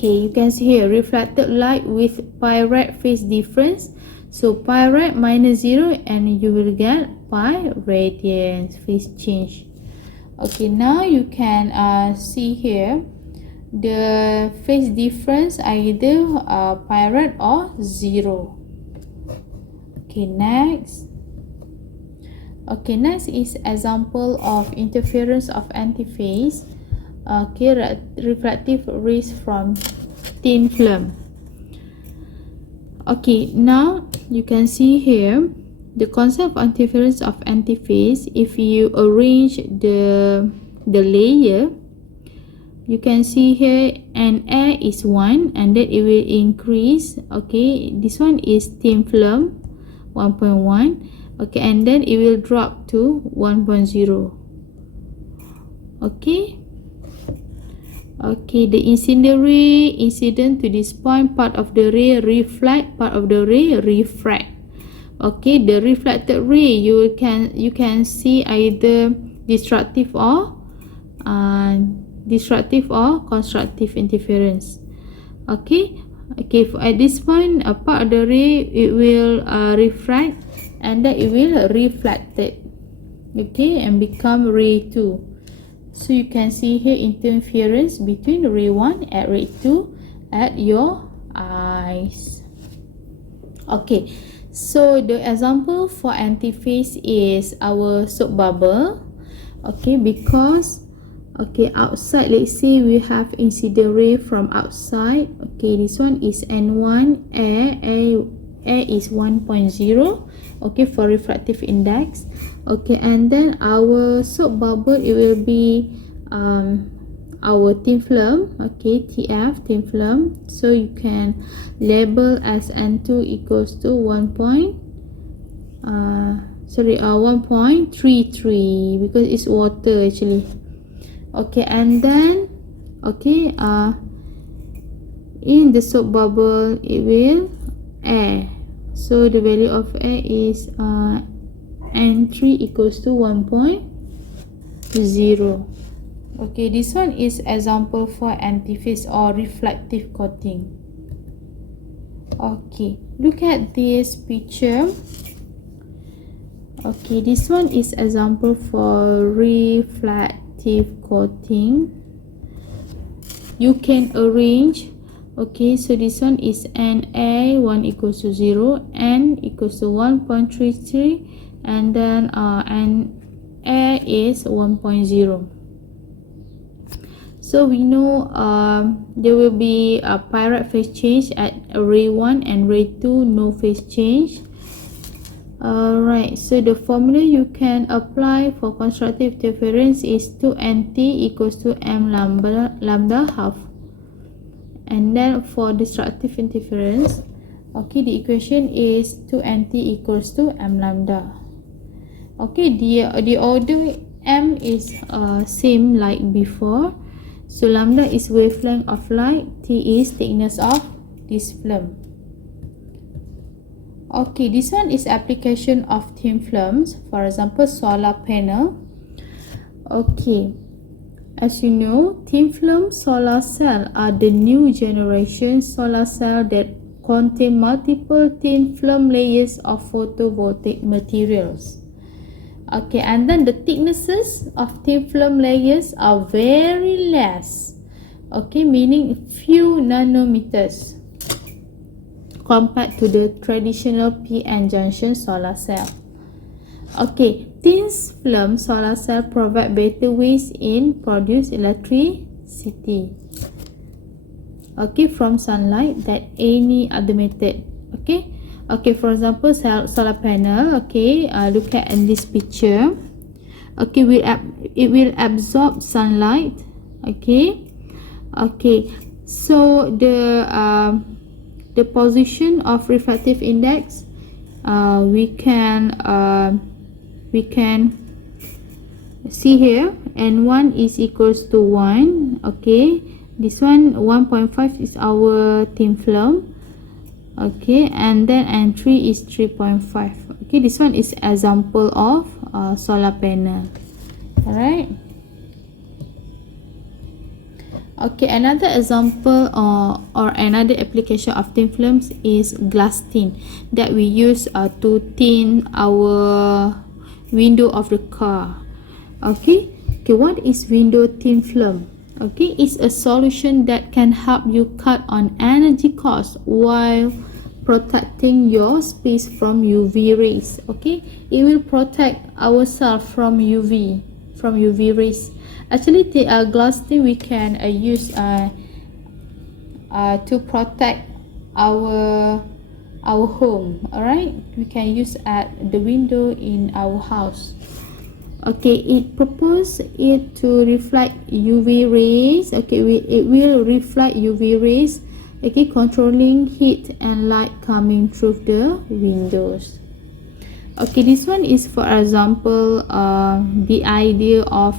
you can see here reflected light with pi rad phase difference. So pi rad minus 0, and you will get pi radians phase change. Okay, now you can see here the phase difference either pi rad or 0. Okay, next. Okay, next is example of interference of antiphase. Okay, refractive rays from thin film. Okay, now you can see here the concept of interference of antiphase. If you arrange the layer, you can see here an air is 1, and then it will increase. Okay, this one is thin film 1.1. Okay, and then it will drop to 1.0. Okay, the incident ray incident to this point, part of the ray reflect, part of the ray refract. Okay, the reflected ray you can see either destructive or constructive interference. Okay, okay, for at this point, a part of the ray, it will refract, and then it will reflect it, okay, and become ray 2. So you can see here interference between ray 1 and ray 2 at your eyes. Okay, so the example for antiphase is our soap bubble. Okay, because okay, outside, let's say we have incident ray from outside. Okay, this one is N1, air is 1.0, okay, for refractive index. Okay, and then our soap bubble, it will be our thin film, okay, TF, thin film. So you can label as N2 equals to 1.33, because it's water actually. Okay, and then okay, in the soap bubble, it will air. So the value of air is N3 equals to 1.0. Okay, this one is example for antiphase or reflective coating. Okay, look at this picture. Okay, this one is example for reflective coating. You can arrange. Okay, so this one is NA 1 equals to 0, N equals to 1.33, and then NA is 1.0. So we know there will be a Perak phase change at ray 1 and ray 2, no phase change. Alright, so the formula you can apply for constructive interference is 2nt equals to m lambda half. And then for destructive interference, okay, the equation is 2nt equals to m lambda. Okay, the order m is same like before. So lambda is wavelength of light, t is thickness of this film. Okay, this one is application of thin films, for example solar panel. Okay, as you know, thin film solar cell are the new generation solar cell that contain multiple thin film layers of photovoltaic materials. Okay, and then the thicknesses of thin film layers are very less, okay, meaning few nanometers compared to the traditional p-n junction solar cell. Okay, thin film solar cell provide better ways in produce electricity, okay, from sunlight than any other method. Okay. Okay, for example, solar panel. Okay, look at in this picture. Okay, it will absorb sunlight. Okay, okay. So the position of refractive index, we can see here. N1 is equals to 1. Okay, this one 1.5 is our thin film. Okay, and then N3 is 3.5. Okay, this one is example of solar panel. Alright. Okay, another example or another application of thin films is glass tint that we use to tint our window of the car. Okay, what is window thin film? Okay, it's a solution that can help you cut on energy costs while protecting your space from UV rays. Okay, it will protect ourselves from UV rays. Actually, the glass tint we can use to protect our home. Alright, we can use at the window in our house. Okay, it propose it to reflect UV rays. Okay, it will reflect UV rays. Okay, controlling heat and light coming through the windows. Okay, this one is for example the idea of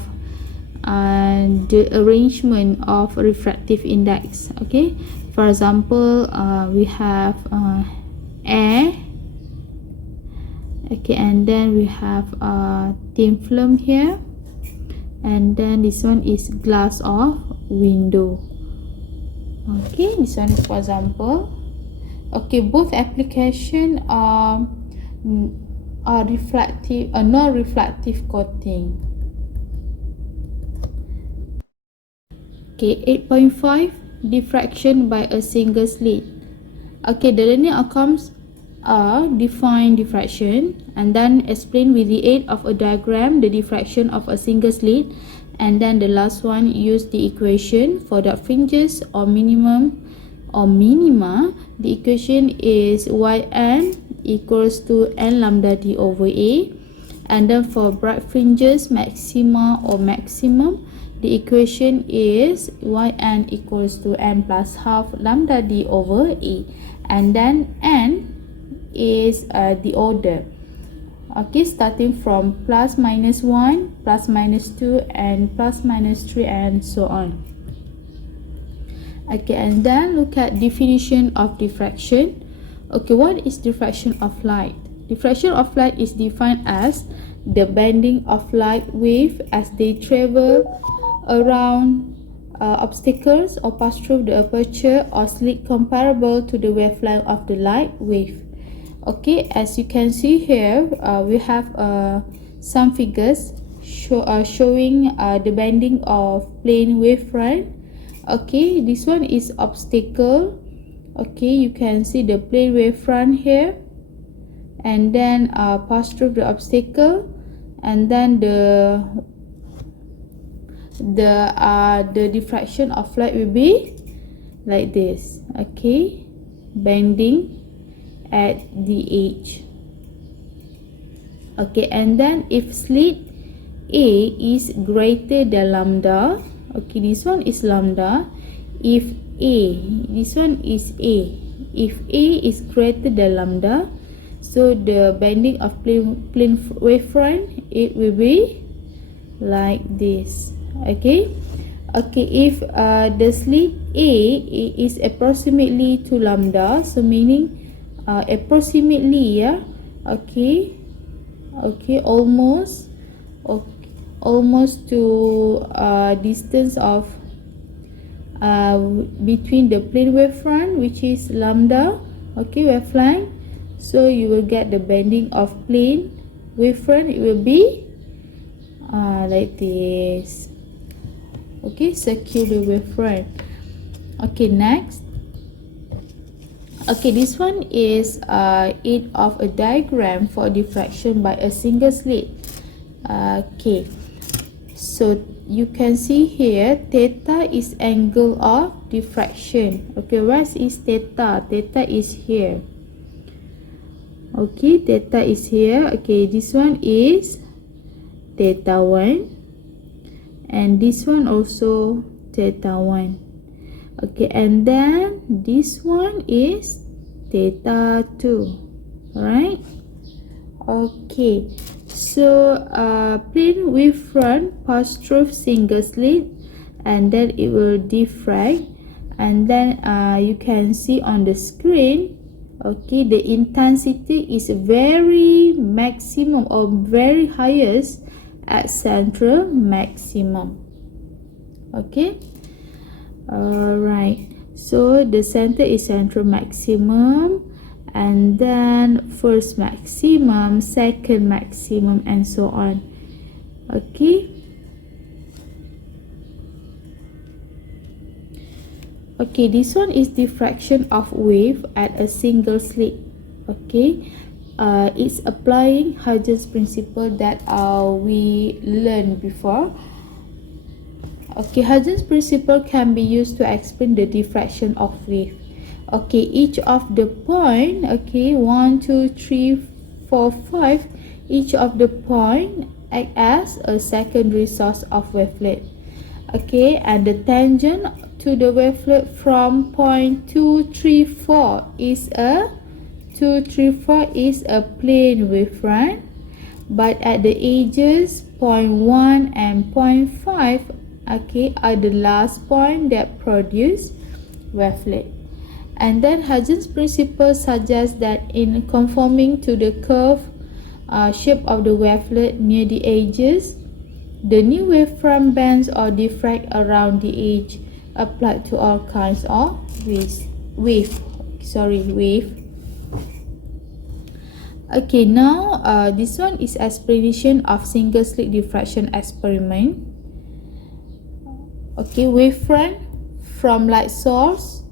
the arrangement of refractive index. Okay, for example we have air. Okay, and then we have thin film here, and then this one is glass of window. Okay, this one is for example. Okay, both application are reflective, non-reflective coating. Okay, 8.5, diffraction by a single slit. Okay, the learning outcomes are define diffraction and then explain with the aid of a diagram the diffraction of a single slit, and then the last one use the equation for the fringes or minimum or minima. The equation is yn equals to n lambda d over a, and then for bright fringes maxima or maximum, the equation is yn equals to n plus half lambda d over a, and then n is the order. Okay, starting from plus minus 1, plus minus 2, and plus minus 3, and so on. Okay, and then look at definition of diffraction. Okay, what is diffraction of light? Diffraction of light is defined as the bending of light wave as they travel around obstacles or pass through the aperture or slit comparable to the wavelength of the light wave. Okay, as you can see here, we have some figures showing the bending of plane wavefront. Okay, this one is obstacle. Okay, you can see the plane wavefront here, and then pass through the obstacle, and then the diffraction of light will be like this. Okay, bending at the edge. Okay, and then if slit A is greater than lambda, okay, this one is lambda. If A, this one is A. If A is greater than lambda, so the bending of plane wavefront, it will be like this. Okay, okay, if the slit A is approximately to lambda, so meaning approximately, yeah, okay, okay, almost, okay, almost to distance of between the plane wavefront, which is lambda, okay, wavelength. So you will get the bending of plane wavefront, it will be like this. Okay, circular wavefront. Okay, next. Okay, this one is aid of a diagram for diffraction by a single slit. Okay, so you can see here theta is angle of diffraction. Okay, where is theta? Theta is here. Okay, theta is here. Okay, this one is theta 1, and this one also theta 1. Okay, and then this one is theta 2, right? Okay, so plane wavefront pass through single slit, and then it will diffract, and then you can see on the screen, okay, the intensity is very maximum or very highest at central maximum. Okay, alright, so the center is central maximum, and then first maximum, second maximum, and so on. Okay, okay, this one is diffraction of wave at a single slit. Okay, it's applying Huygens principle that we learned before. Okay, Huygens principle can be used to explain the diffraction of wave. Okay, each of the point, okay, 1, 2, 3, 4, 5, each of the point act as a secondary source of wavelet. Okay, and the tangent to the wavelet from point 2, 3, 4 is a plane wavefront, but at the edges point 1 and point 5, okay, are the last point that produce wavelet. And then Huygens principle suggests that in conforming to the curve shape of the wavelet near the edges, the new wavefront bends or diffract around the edge. applied to all kinds of wave. Okay, now this one is explanation of single slit diffraction experiment. Okay, wavefront from light source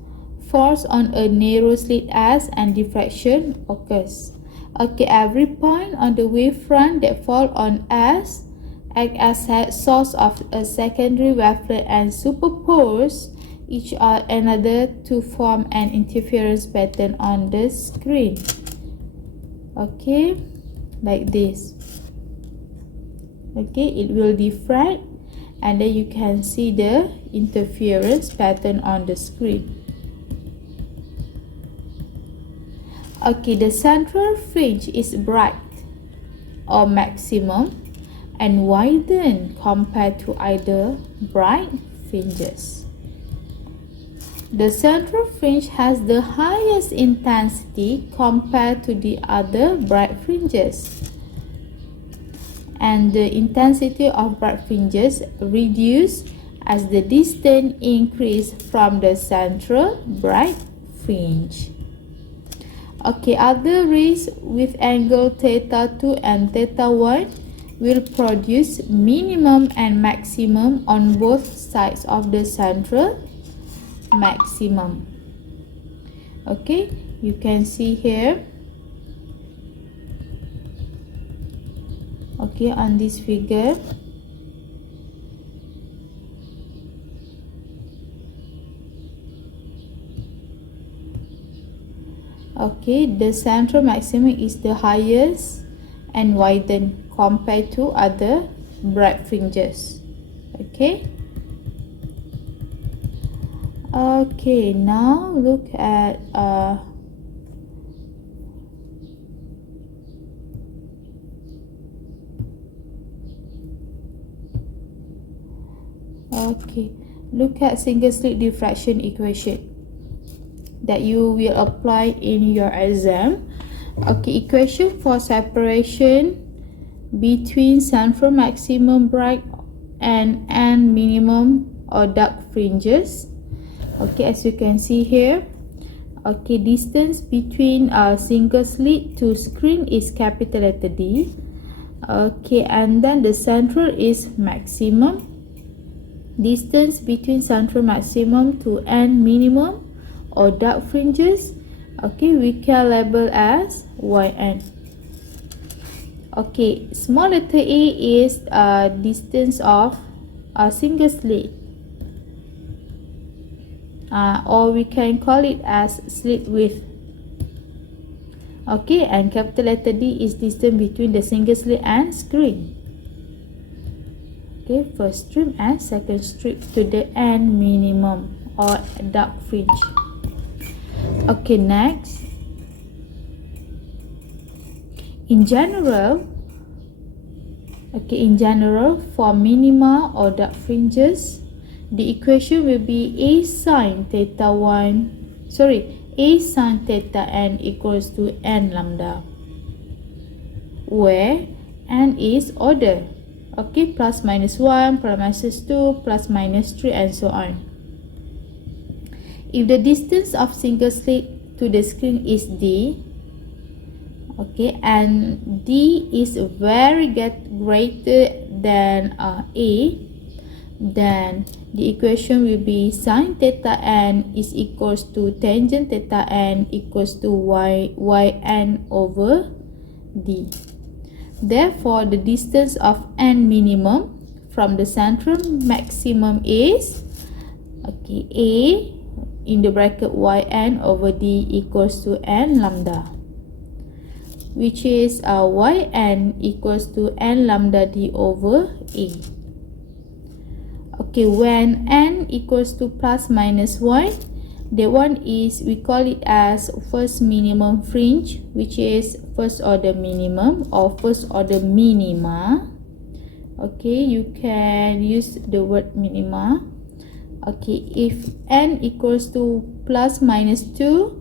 falls on a narrow slit S and diffraction occurs. Okay, every point on the wavefront that fall on S act as a source of a secondary wavelet and superpose each another to form an interference pattern on the screen. Okay, like this. Okay, it will diffract and then you can see the interference pattern on the screen. Okay, the central fringe is bright or maximum and widen compared to other bright fringes. The central fringe has the highest intensity compared to the other bright fringes, and the intensity of bright fringes reduce as the distance increase from the central bright fringe. Okay, other rays with angle theta 2 and theta 1 will produce minimum and maximum on both sides of the central maximum. Okay, you can see here. Okay, on this figure. Okay, the central maximum is the highest and widen compared to other bright fringes. Okay. Okay, now look at look at single slit diffraction equation that you will apply in your exam. Okay, equation for separation between central maximum bright and minimum or dark fringes. Okay, as you can see here. Okay, distance between a single slit to screen is capital letter D. Okay, and then the central is maximum. Distance between central maximum to end minimum or dark fringes, okay, we can label as Yn. Okay, small letter a is distance of a single slit, or we can call it as slit width. Okay, and capital letter D is distance between the single slit and screen. Okay, first strip and second strip to the end minimum or dark fringe. Okay, next. In general, for minima or dark fringes, the equation will be A sin theta n equals to n lambda, where n is order. Okay, plus minus 1, plus minus 2, plus minus 3, and so on. If the distance of single slit to the screen is D, okay, and D is very greater than A, then the equation will be sin theta n is equals to tangent theta n equals to yn over D. Therefore, the distance of n minimum from the central maximum is, okay, A in the bracket yn over D equals to n lambda, which is yn equals to n lambda D over A. Okay, when n equals to plus minus 1, that one is, we call it as first minimum fringe, which is first order minimum or first order minima. Okay, you can use the word minima. Okay, if n equals to plus minus 2,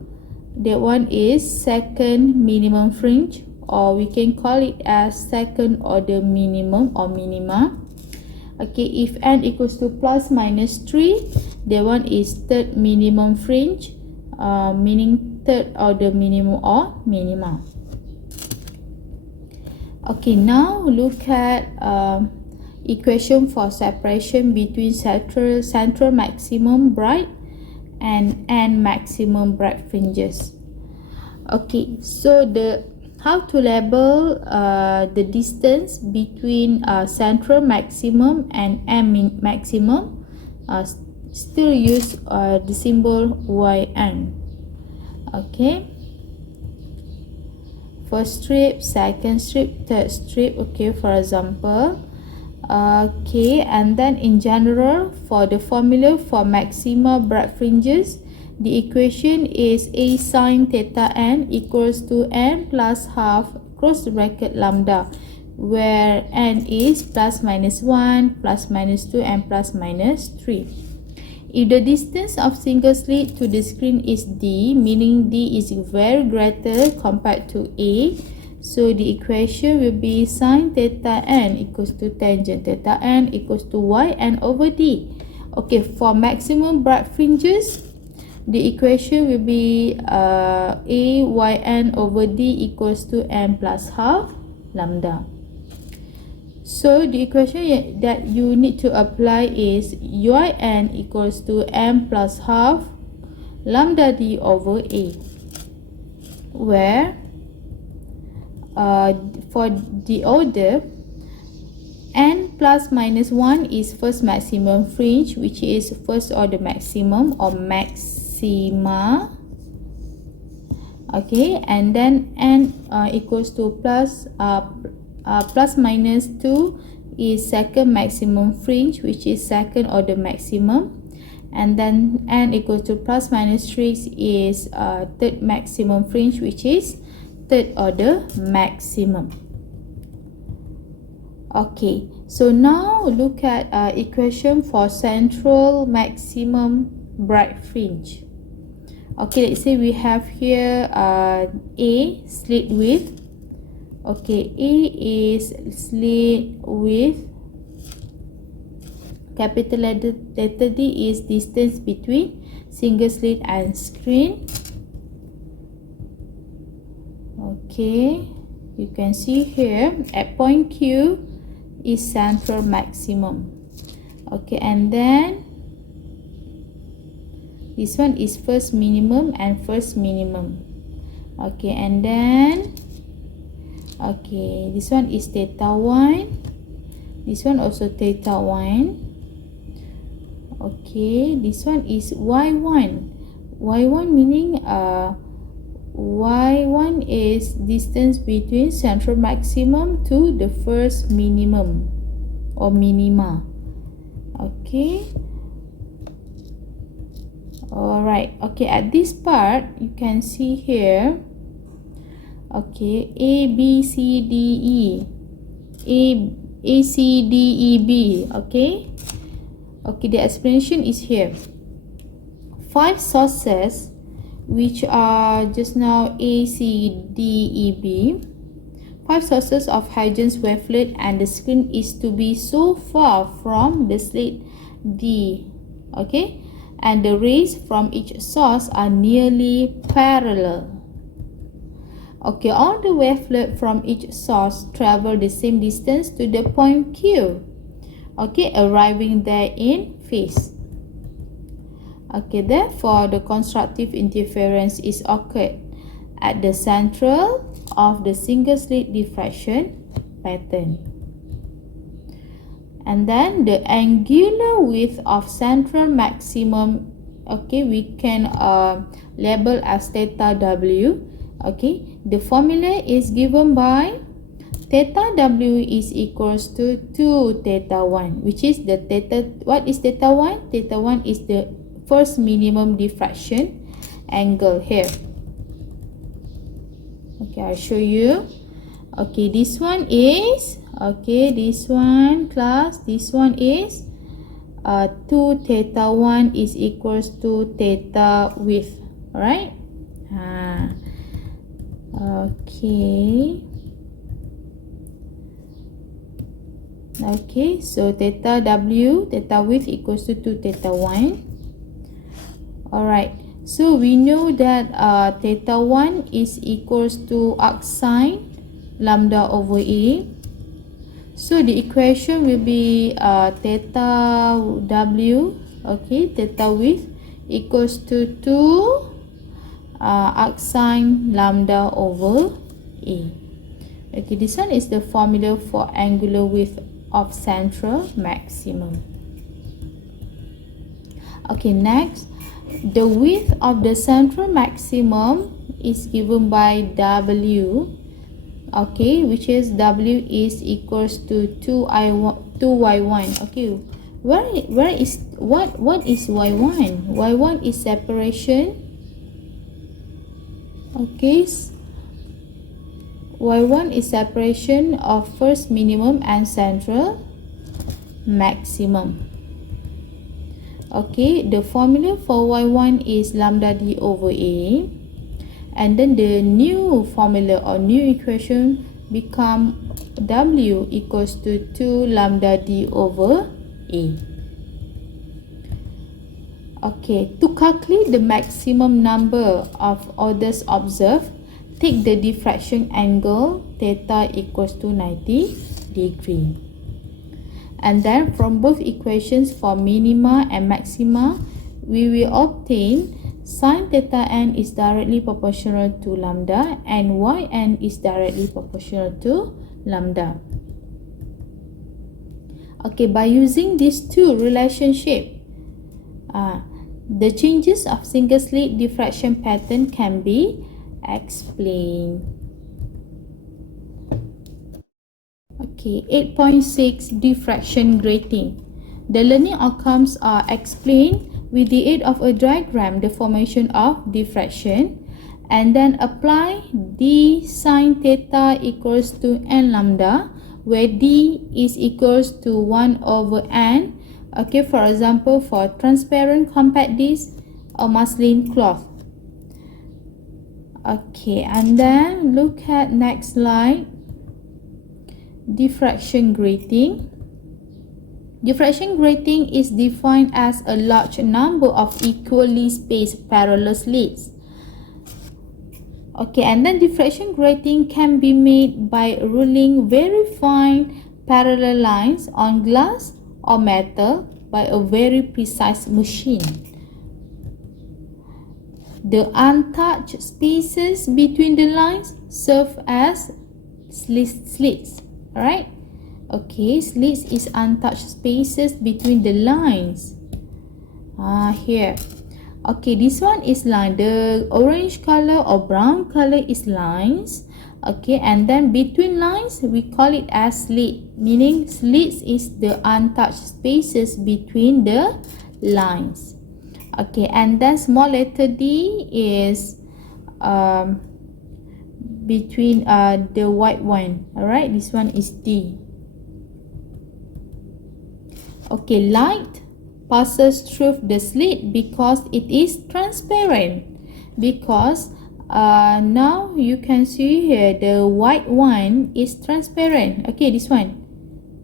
that one is second minimum fringe, or we can call it as second order minimum or minima. Okay, if n equals to plus minus 3, That one is third minimum fringe, meaning third order minimum or minima. Okay, now look at equation for separation between central maximum bright and end maximum bright fringes. Okay, so how to label the distance between central maximum and end maximum, still use the symbol Yn. Okay, first strip, second strip, third strip. Okay, for example. Okay, and then in general, for the formula for maxima bright fringes, the equation is a sine theta n equals to n plus half close bracket lambda, where n is plus minus 1, plus minus 2, and plus minus 3. If the distance of single slit to the screen is d, meaning d is very greater compared to a, so the equation will be sine theta n equals to tangent theta n equals to yn over d. Okay, for maximum bright fringes, the equation will be a yn over d equals to n plus half lambda. So the equation that you need to apply is yn equals to n plus half lambda d over a, where for the order n plus minus 1 is first maximum fringe, which is first order maximum or maxima. Okay, and then n equals to plus minus 2 is second maximum fringe, which is second order maximum, and then n equals to plus minus 3 is third maximum fringe, which is third order maximum. Okay, so now look at equation for central maximum bright fringe. Okay, let's say we have here a slit width. Okay, a is slit width, capital letter D is distance between single slit and screen. Okay, you can see here at point Q is central maximum. Okay, and then this one is first minimum and first minimum. Okay, and then okay, this one is theta 1, this one also theta 1. Okay, this one is y1. Y1 meaning y1 is distance between central maximum to the first minimum or minima. Okay, alright. Okay, at this part you can see here, okay, a b c d e, a c d e b. Okay, okay, the explanation is here. 5 sources, which are just now A, C, D, E, B. 5 sources of Huygens wavelet, and the screen is to be so far from the slit D. Okay, and the rays from each source are nearly parallel. Okay, all the wavelet from each source travel the same distance to the point Q. Okay, arriving there in phase. Okay, therefore the constructive interference is occurred at the central of the single slit diffraction pattern. And then the angular width of central maximum, okay, we can label as theta w. Okay, the formula is given by theta w is equals to 2 theta 1, which is the theta. What is theta 1? Theta 1 is the first minimum diffraction angle here. Okay, I'll show you. Okay, this one is, okay, this one class, this one is 2 theta 1 is equals to theta width. Alright, okay. Okay, so theta w, theta width equals to 2 theta 1. Alright, so we know that theta 1 is equals to arc sine lambda over A. So the equation will be theta W, okay, theta width equals to 2 arc sine lambda over A. Okay, this one is the formula for angular width of central maximum. Okay, next, the width of the central maximum is given by W, okay, which is W is equals to 2y1. Okay, where is what is y1? Y1 is separation. Okay, y1 is separation of first minimum and central maximum. Okay, the formula for y1 is lambda d over A, and then the new formula or new equation become W equals to 2 lambda d over A. Okay, to calculate the maximum number of orders observed, take the diffraction angle theta equals to 90 degree. And then from both equations for minima and maxima, we will obtain sin theta n is directly proportional to lambda and yn is directly proportional to lambda. Okay, by using these two relationship, the changes of single slit diffraction pattern can be explained. Okay, 8.6 diffraction grating. The learning outcomes are explained with the aid of a diagram, the formation of diffraction, and then apply d sin theta equals to n lambda, where d is equals to 1 over n. Okay, for example, for transparent compact disc or muslin cloth. Okay, and then look at next slide. Diffraction grating. Diffraction grating is defined as a large number of equally spaced parallel slits. Okay, and then diffraction grating can be made by ruling very fine parallel lines on glass or metal by a very precise machine. The untouched spaces between the lines serve as slits. Alright, okay, slits is untouched spaces between the lines. Here, okay, this one is line. The orange color or brown color is lines. Okay, and then between lines we call it as slit, meaning slits is the untouched spaces between the lines. Okay, and then small letter d is between the white one. Alright, this one is D. Okay, light passes through the slit because it is transparent. Because now you can see here the white one is transparent. Okay, this one,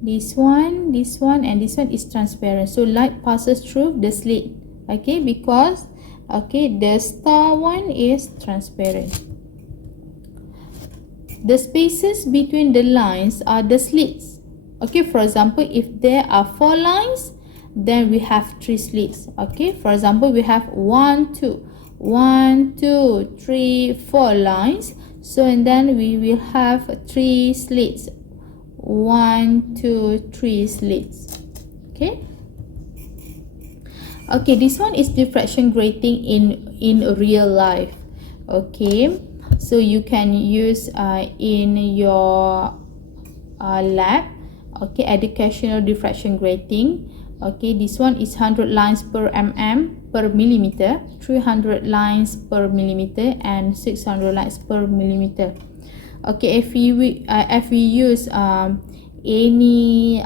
and this one is transparent. So light passes through the slit. Okay, because okay, the star one is transparent. The spaces between the lines are the slits. Okay, for example, if there are 4 lines, then we have 3 slits. Okay, for example, we have 1, 2, 3, 4 lines. So, and then we will have 3 slits. 1, 2, 3 slits. Okay. Okay, this one is diffraction grating in real life. Okay, so you can use in your lab. Okay, educational diffraction grating. Okay, this one is 100 lines per millimeter, 300 lines per millimeter, and 600 lines per millimeter. Okay, if we use any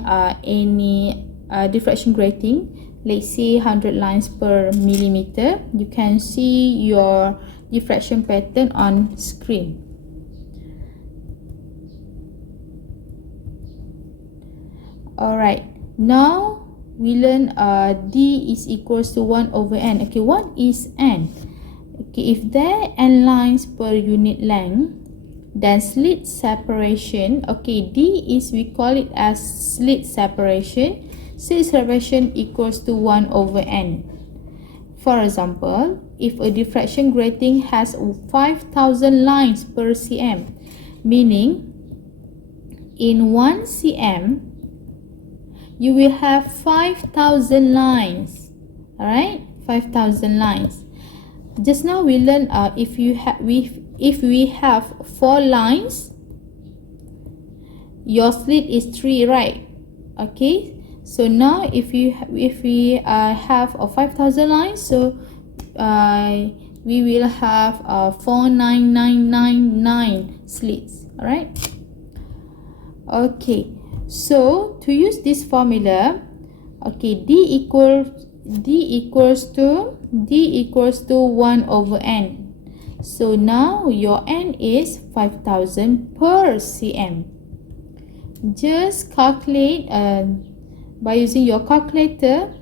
diffraction grating, let's say 100 lines per millimeter, you can see your diffraction pattern on screen. Alright, now we learn D is equals to 1 over N. Okay, what is N? Okay, if there are N lines per unit length, then slit separation, okay, D is, we call it as slit separation. Slit separation equals to 1 over N. For example, if a diffraction grating has 5,000 lines per cm, meaning in 1 cm, you will have 5,000 lines. Alright, 5,000 lines. Just now we learned if we have 4 lines, your slit is 3, right? Okay. So now if we have 5,000 lines, so we will have 49999 slits. All right. Okay. So to use this formula, okay, D equals to 1 over N. So now your N is 5,000 per cm. Just calculate. By using your calculator,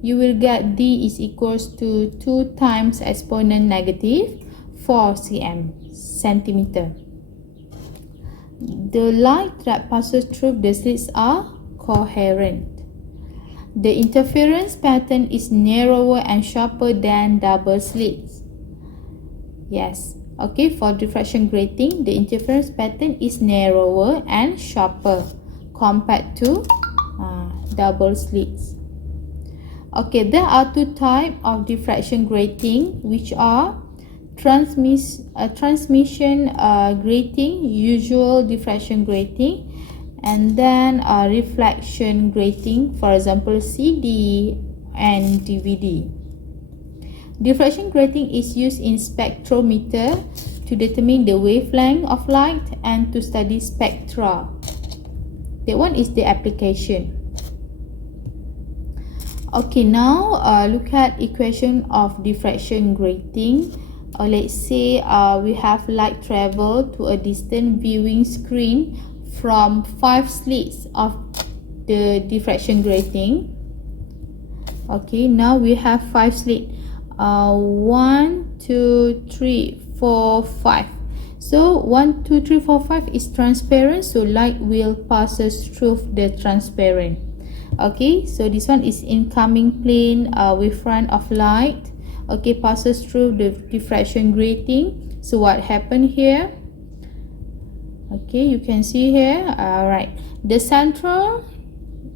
you will get D is equals to 2 times exponent negative 4 centimeter. The light that passes through the slits are coherent. The interference pattern is narrower and sharper than double slits. Yes, okay, for diffraction grating, the interference pattern is narrower and sharper compared to double slits. Okay, there are 2 types of diffraction grating, which are transmission grating, usual diffraction grating, and then reflection grating, for example CD and DVD. Diffraction grating is used in spectrometer to determine the wavelength of light and to study spectra. That one is the application. Okay, now look at equation of diffraction grating. Let's say we have light travel to a distant viewing screen from 5 slits of the diffraction grating. Okay, now we have 5 slits. 1, 2, 3, 4, 5. So 1, 2, 3, 4, 5 is transparent, so light will pass through the transparent. Okay, so this one is incoming plane wavefront of light. Okay, passes through the diffraction grating. So what happened here? Okay, you can see here. Right, the central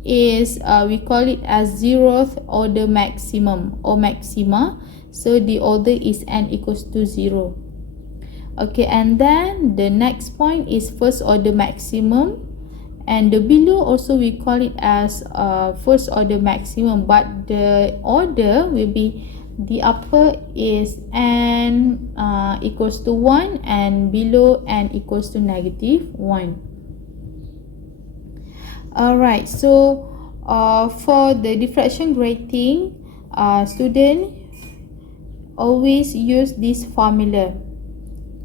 is we call it as 0th order maximum or maxima. So the order is n equals to 0. Okay, and then the next point is first order maximum, and the below also we call it as first order maximum, but the order will be the upper is n equals to 1 and below n equals to -1. Alright, so for the diffraction grating, student always use this formula.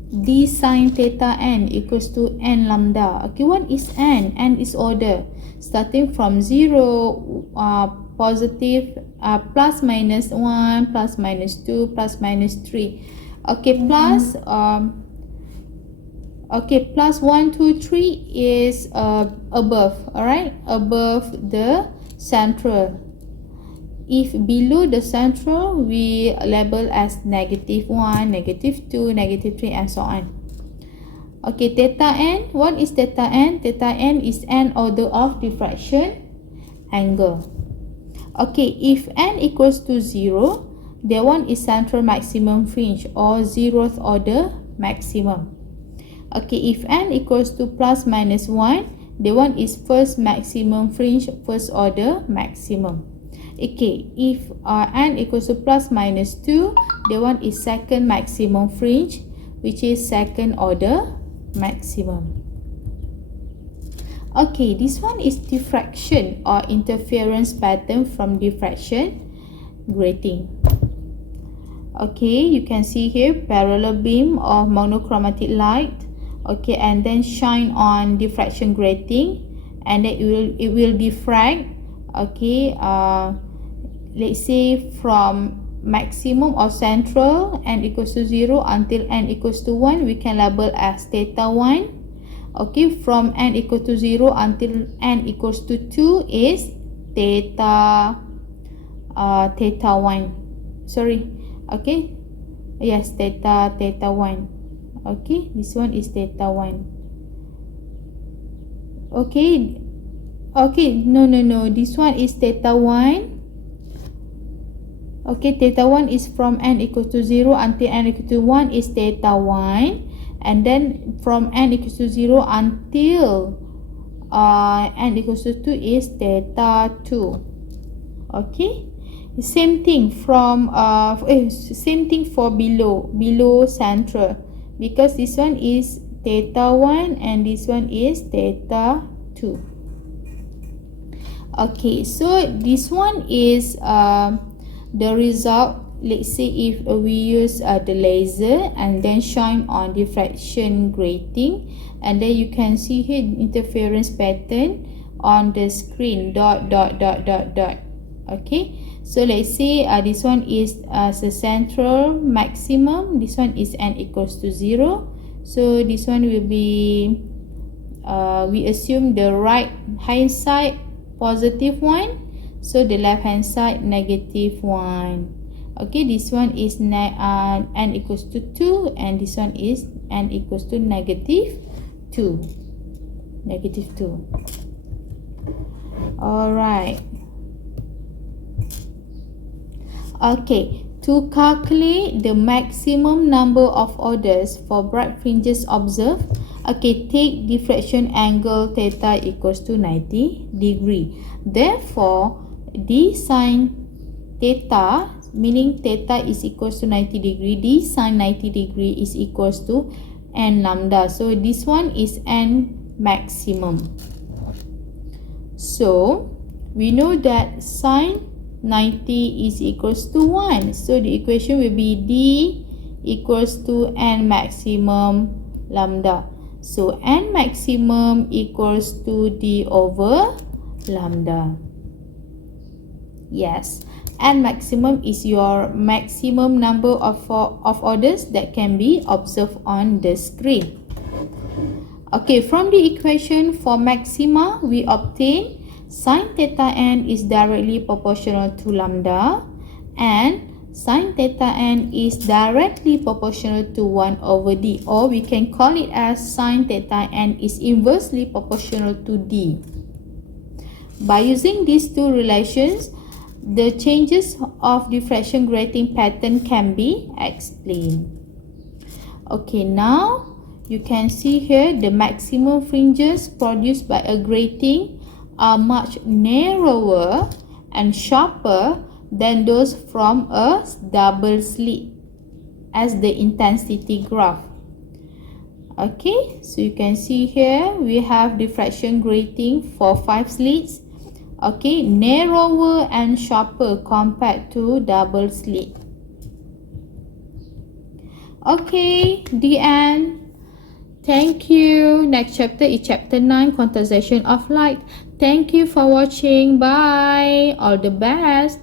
D sine theta n equals to n lambda. Okay, what is n? N is order. Starting from 0, positive, plus minus 1, plus minus 2, plus minus 3. Okay, plus, okay, plus 1, 2, 3 is above, alright? Above the central. If below the central, we label as -1, -2, -3, and so on. Okay, theta n. What is theta n? Theta n is n order of diffraction angle. Okay, if n equals to 0, that one is central maximum fringe or 0th order maximum. Okay, if n equals to plus minus 1, that one is first maximum fringe, first order maximum. Okay, if n equals to plus minus 2, that one is second maximum fringe, which is second order maximum. Okay, this one is diffraction or interference pattern from diffraction grating. Okay, you can see here parallel beam of monochromatic light. Okay, and then shine on diffraction grating, and then it will diffract Okay, let's say from maximum or central n equals to 0 until n equals to 1, we can label as theta 1. Okay, from n equals to 0 until n equals to 2 is theta 1. Sorry, okay, yes, theta 1. Okay, this one is theta 1. Okay, no, this one is theta 1. Okay, theta 1 is from n equals to 0 until n equals to 1 is theta 1, and then from n equals to 0 until n equals to 2 is theta 2. Okay, same thing from same thing for below central, because this one is theta 1 and this one is theta 2. Okay, so this one is the result. Let's say if we use the laser and then shine on diffraction grating, and then you can see here interference pattern on the screen, dot. Okay, so let's say this one is the central maximum, this one is n equals to 0, so this one will be we assume the right hand side positive 1, so the left hand side negative 1. Okay, this one is n equals to 2, and this one is n equals to negative 2. Alright. Okay, to calculate the maximum number of orders for bright fringes observed, okay, take diffraction angle theta equals to 90 degree. Therefore, d sine theta, meaning theta is equals to 90 degree, d sine 90 degree is equals to n lambda. So this one is n maximum. So we know that sine 90 is equals to 1. So the equation will be d equals to n maximum lambda. So n maximum equals to d over lambda. Yes, n maximum is your maximum number of orders that can be observed on the screen. Okay, from the equation for maxima, we obtain sin theta n is directly proportional to lambda, and sin theta n is directly proportional to 1 over d, or we can call it as sin theta n is inversely proportional to d. By using these two relations, the changes of diffraction grating pattern can be explained. Okay, now you can see here the maximum fringes produced by a grating are much narrower and sharper than those from a double slit as the intensity graph. Okay, so you can see here we have diffraction grating for 5 slits. Okay, narrower and sharper compared to double slit. Okay, the end. Thank you. Next chapter is chapter 9, quantization of light. Thank you for watching. Bye. All the best.